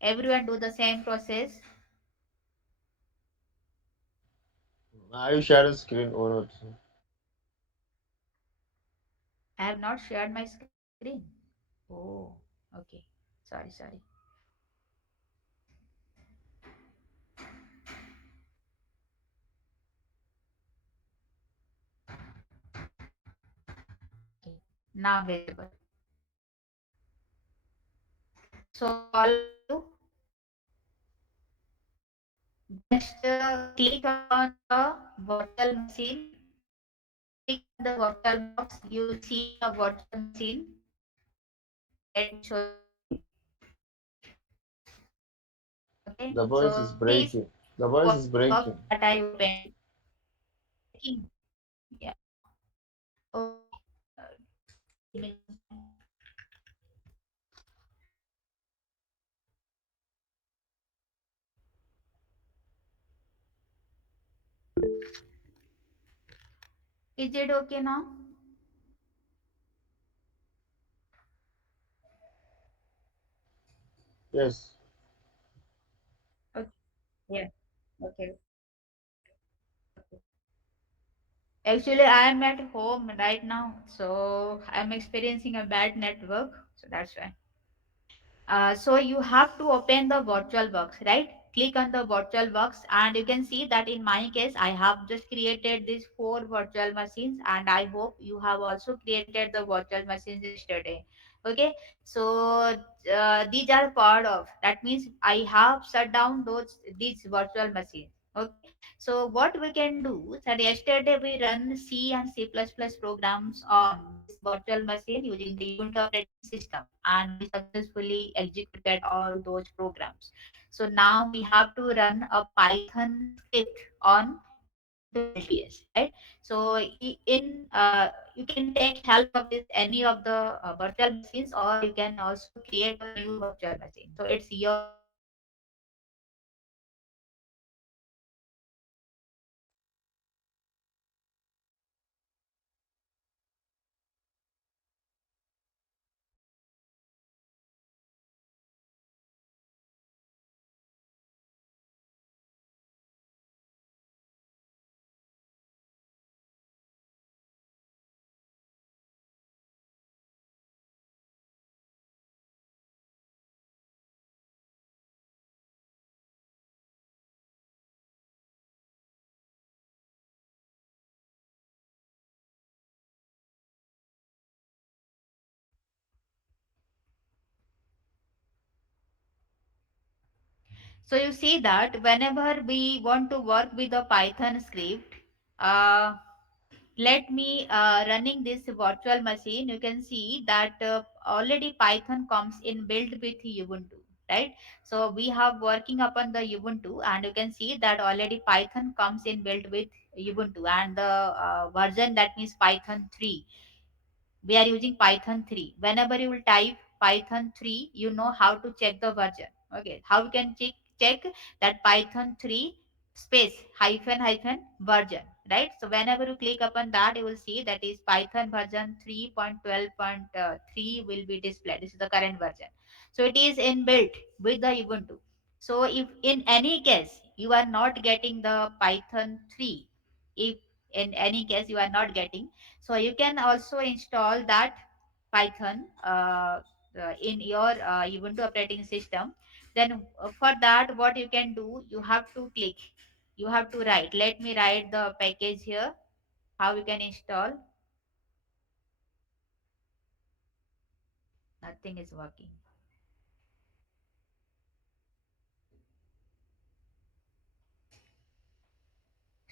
Everyone do the same process. Are you sharing screen or not? I have not shared my screen. Oh, okay. Sorry. Okay, now visible. So all of you just click upon the virtual machine. Click on the virtual box. You will see a virtual machine. Let me show you again. Okay. The voice is So this breaking. The voice is virtual box breaking. that I opened. Breaking. Yeah. Okay. Give me some time. Is it okay now? Yes. Okay. Yeah. Okay. Actually, I am at home right now, so I'm experiencing a bad network, so that's why. So you have to open the virtual box, right? Click on the virtual box, and you can see that in my case, I have just created these four virtual machines, and I hope you have also created the virtual machines yesterday. Okay, so these are part of. That means I have shut down these virtual machines. Okay, so what we can do? So yesterday we run C and C++ programs on this virtual machine using the Ubuntu operating system, and we successfully executed all those programs. So now we have to run a Python script on Ubuntu LTS, right? So in you can take help of this any of the virtual machines, or you can also create a new virtual machine. So it's your choice. So now we have to run a Python script on Ubuntu LTS. So you see that whenever we want to work with a Python script, uh, let me running this virtual machine. You can see that already Python comes in built with Ubuntu, right? So we have working upon the Ubuntu, and you can see that already Python comes in built with Ubuntu, and the version, that means Python 3, we are using Python 3. Whenever you will type Python 3, you know how to check the version. Okay, how you can check that Python 3 space hyphen version, right? So whenever you click upon that, you will see that is Python version 3.12.3 will be displayed. This is the current version. So it is inbuilt with the Ubuntu. So if in any case you are not getting the Python 3, if in any case you are not getting, so you can also install that Python in your Ubuntu operating system. Then for that, what you can do, you have to click, you have to write. Let me write the package here. How you can install? Nothing is working.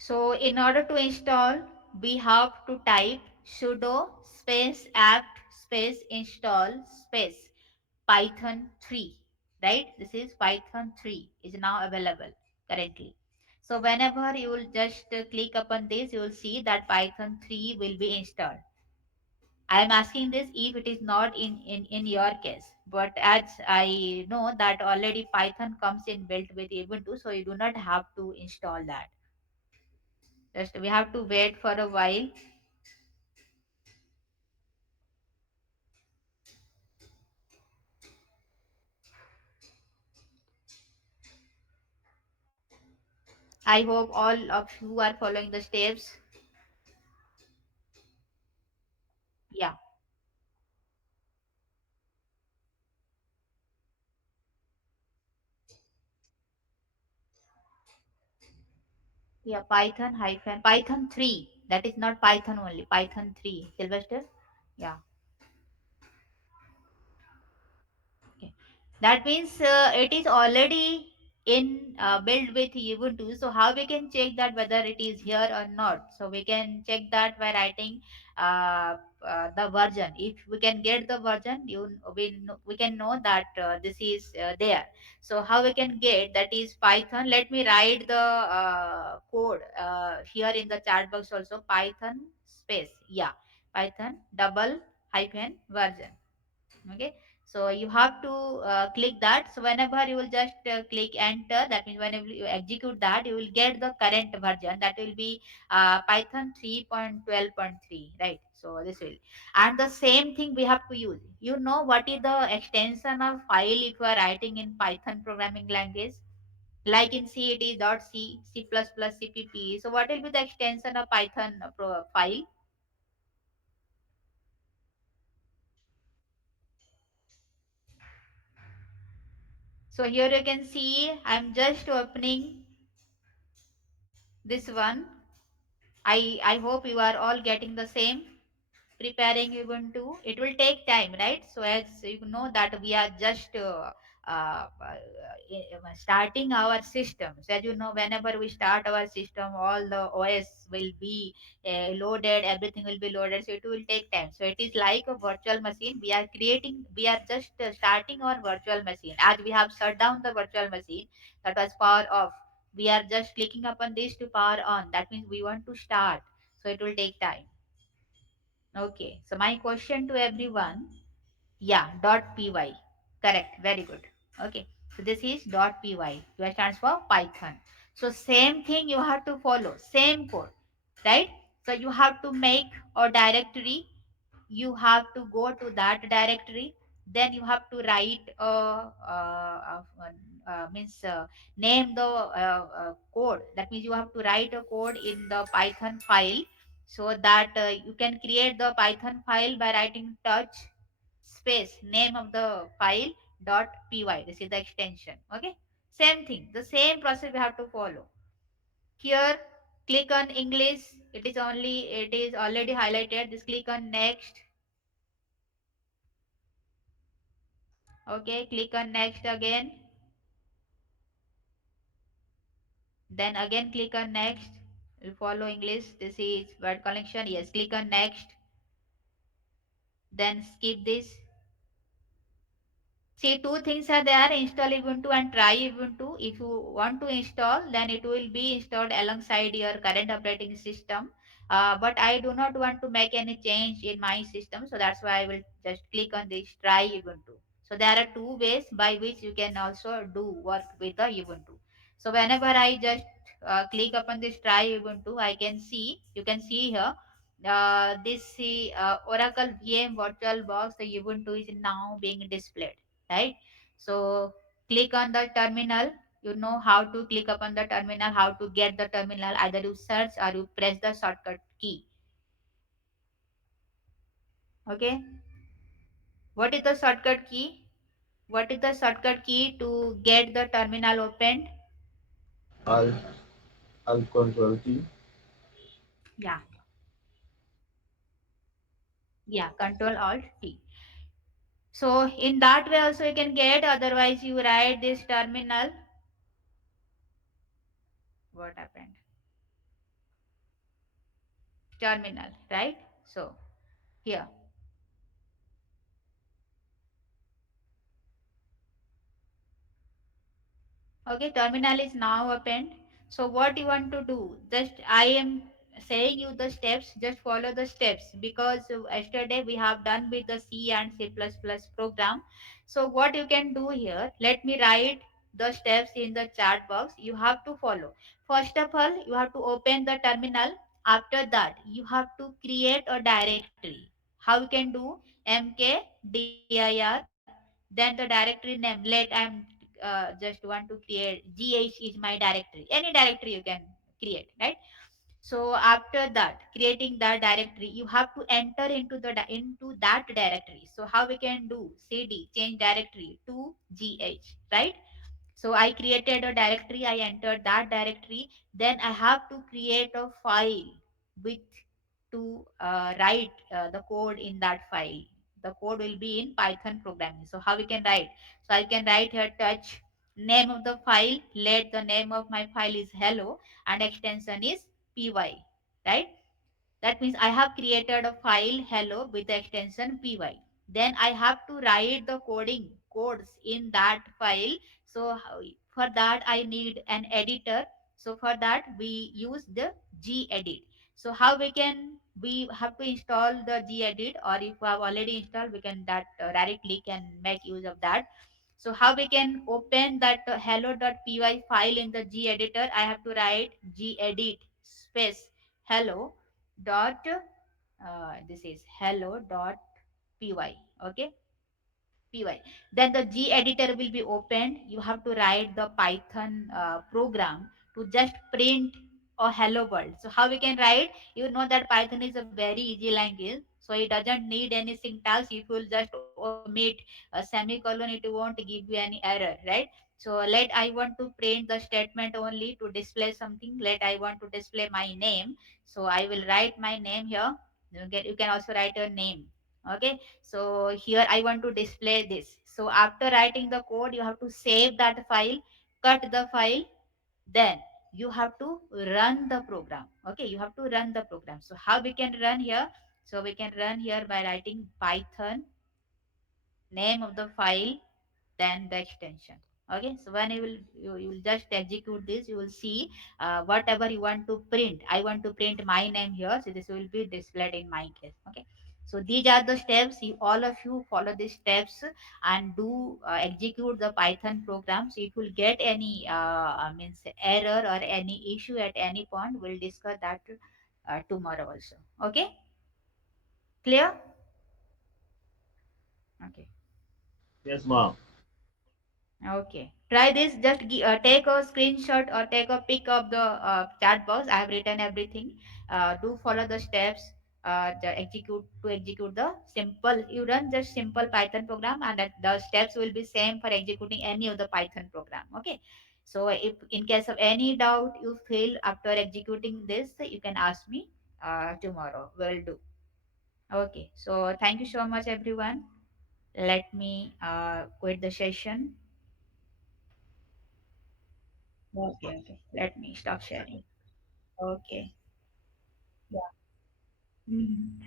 So in order to install, we have to type sudo space apt space install space Python 3, right? This is Python 3 is now available currently. So whenever you will just click upon this, you will see that Python 3 will be installed. I am asking this if it is not in your case, but as I know that already Python comes in built with Ubuntu, so you do not have to install that. Just we have to wait for a while. I hope all of you are following the steps. Yeah, yeah. Python hyphen Python 3. That is not Python only. Python 3. Sylvester. Yeah. Okay. That means it is already in built with Ubuntu. So how we can check that whether it is here or not? So we can check that by writing the version. If we can get the version, we can know that this is there. So how we can get that is Python. Let me write the code here in the chat box also. Python space, yeah, Python double hyphen version. Okay, so you have to click that. So whenever you will just click enter, that means whenever you execute that, you will get the current version, that will be Python 3.12.3, right? So this will, and the same thing we have to use. You know what is the extension of file if you are writing in Python programming language? Like in C it is dot c, c++, cpp. So what will be the extension of Python file? So here you can see I'm just opening this one. I hope you are all getting the same. Preparing Ubuntu, it will take time, right? So as you know that we are just starting our system. So as you know, whenever we start our system, all the OS will be loaded, everything will be loaded, so it will take time. So it is like a virtual machine we are creating. We are just starting our virtual machine. As we have shut down the virtual machine that was power off, we are just clicking upon this to power on. That means we want to start, so it will take time. Okay, so my question to everyone, yeah, dot py, correct, very good. Okay, so this is dot py, py stands for Python. So same thing you have to follow, same code, right? So you have to make a directory, you have to go to that directory, then you have to write means name the code. That means you have to write a code in the Python file, so that you can create the Python file by writing touch space name of the file dot py. This is the extension. Okay, same thing, the same process we have to follow. Here click on English, it is already highlighted. This click on next. Okay, click on next again, then again click on next. You follow English. This is word collection. Yes, click on next, then skip this. See, two things are there, install Ubuntu and try Ubuntu. If you want to install, then it will be installed alongside your current operating system. But I do not want to make any change in my system, so that's why I will just click on this try Ubuntu. So there are two ways by which you can also do work with the Ubuntu. So whenever I just click upon this try Ubuntu, you can see here this Oracle VM VirtualBox, the Ubuntu is now being displayed, right? So click on the terminal. You know how to click upon the terminal, how to get the terminal. Either you search or you press the shortcut key. Okay, what is the shortcut key? What is the shortcut key to get the terminal opened? Alt, Alt Control T. Yeah, yeah, Control Alt T. So in that way also you can get. Otherwise you write this terminal. What happened? terminal, right? So here, okay, terminal is now opened. So what you want to do? Just I am saying you the steps. Just follow the steps because yesterday we have done with the C and C++ program. So what you can do here? Let me write the steps in the chat box. You have to follow. First of all, you have to open the terminal. After that, you have to create a directory. How you can do? mkdir, then the directory name. Let I'm just want to create gh is my directory, any directory you can create, right? So after that, creating that directory, you have to enter into into that directory. So how we can do? Cd change directory to gh, right? So I created a directory, I entered that directory. Then I have to create a file with to write the code in that file. The code will be in Python programming. So how we can write? So I can write here touch name of the file. Let the name of my file is hello and extension is py, right? That means I have created a file hello with the extension py. Then I have to write the codes in that file. So for that I need an editor. So for that we use the gedit. So how we have to install the gedit, or if we have already installed, we can that directly can make use of that. So how we can open that hello.py file in the gedit? I have to write gedit space hello dot this is hello dot py, okay, py. Then the g editor will be opened. You have to write the Python program to just print a hello world. So how we can write? You know that Python is a very easy language, so it doesn't need any syntax. If you will just omit a semicolon, it won't give you any error, right? So let I want to print the statement only to display something. Let I want to display my name. So I will write my name here. You can also write a name. Okay. So here I want to display this. So after writing the code, you have to save that file, cut the file, then you have to run the program. Okay. You have to run the program. So how we can run here? So we can run here by writing Python name of the file, then the extension. Okay, so when you will just execute this, you will see whatever you want to print. I want to print my name here, so this will be displayed in my case. Okay, so these are the steps. All of you follow these steps and do execute the Python program. So if you will get any means error or any issue at any point, we'll discuss that tomorrow also. Okay, clear? Okay. Yes, ma'am. Okay. Try this. Just take a screenshot or take a pic of the chat box. I have written everything. Do follow the steps. To execute the simple. You run just simple Python program, and that the steps will be same for executing any of the Python program. Okay. So if in case of any doubt you feel after executing this, you can ask me tomorrow. We'll do. Okay. So thank you so much, everyone. Let me quit the session. Okay, okay. Let me stop sharing. Okay. Yeah. Mhm.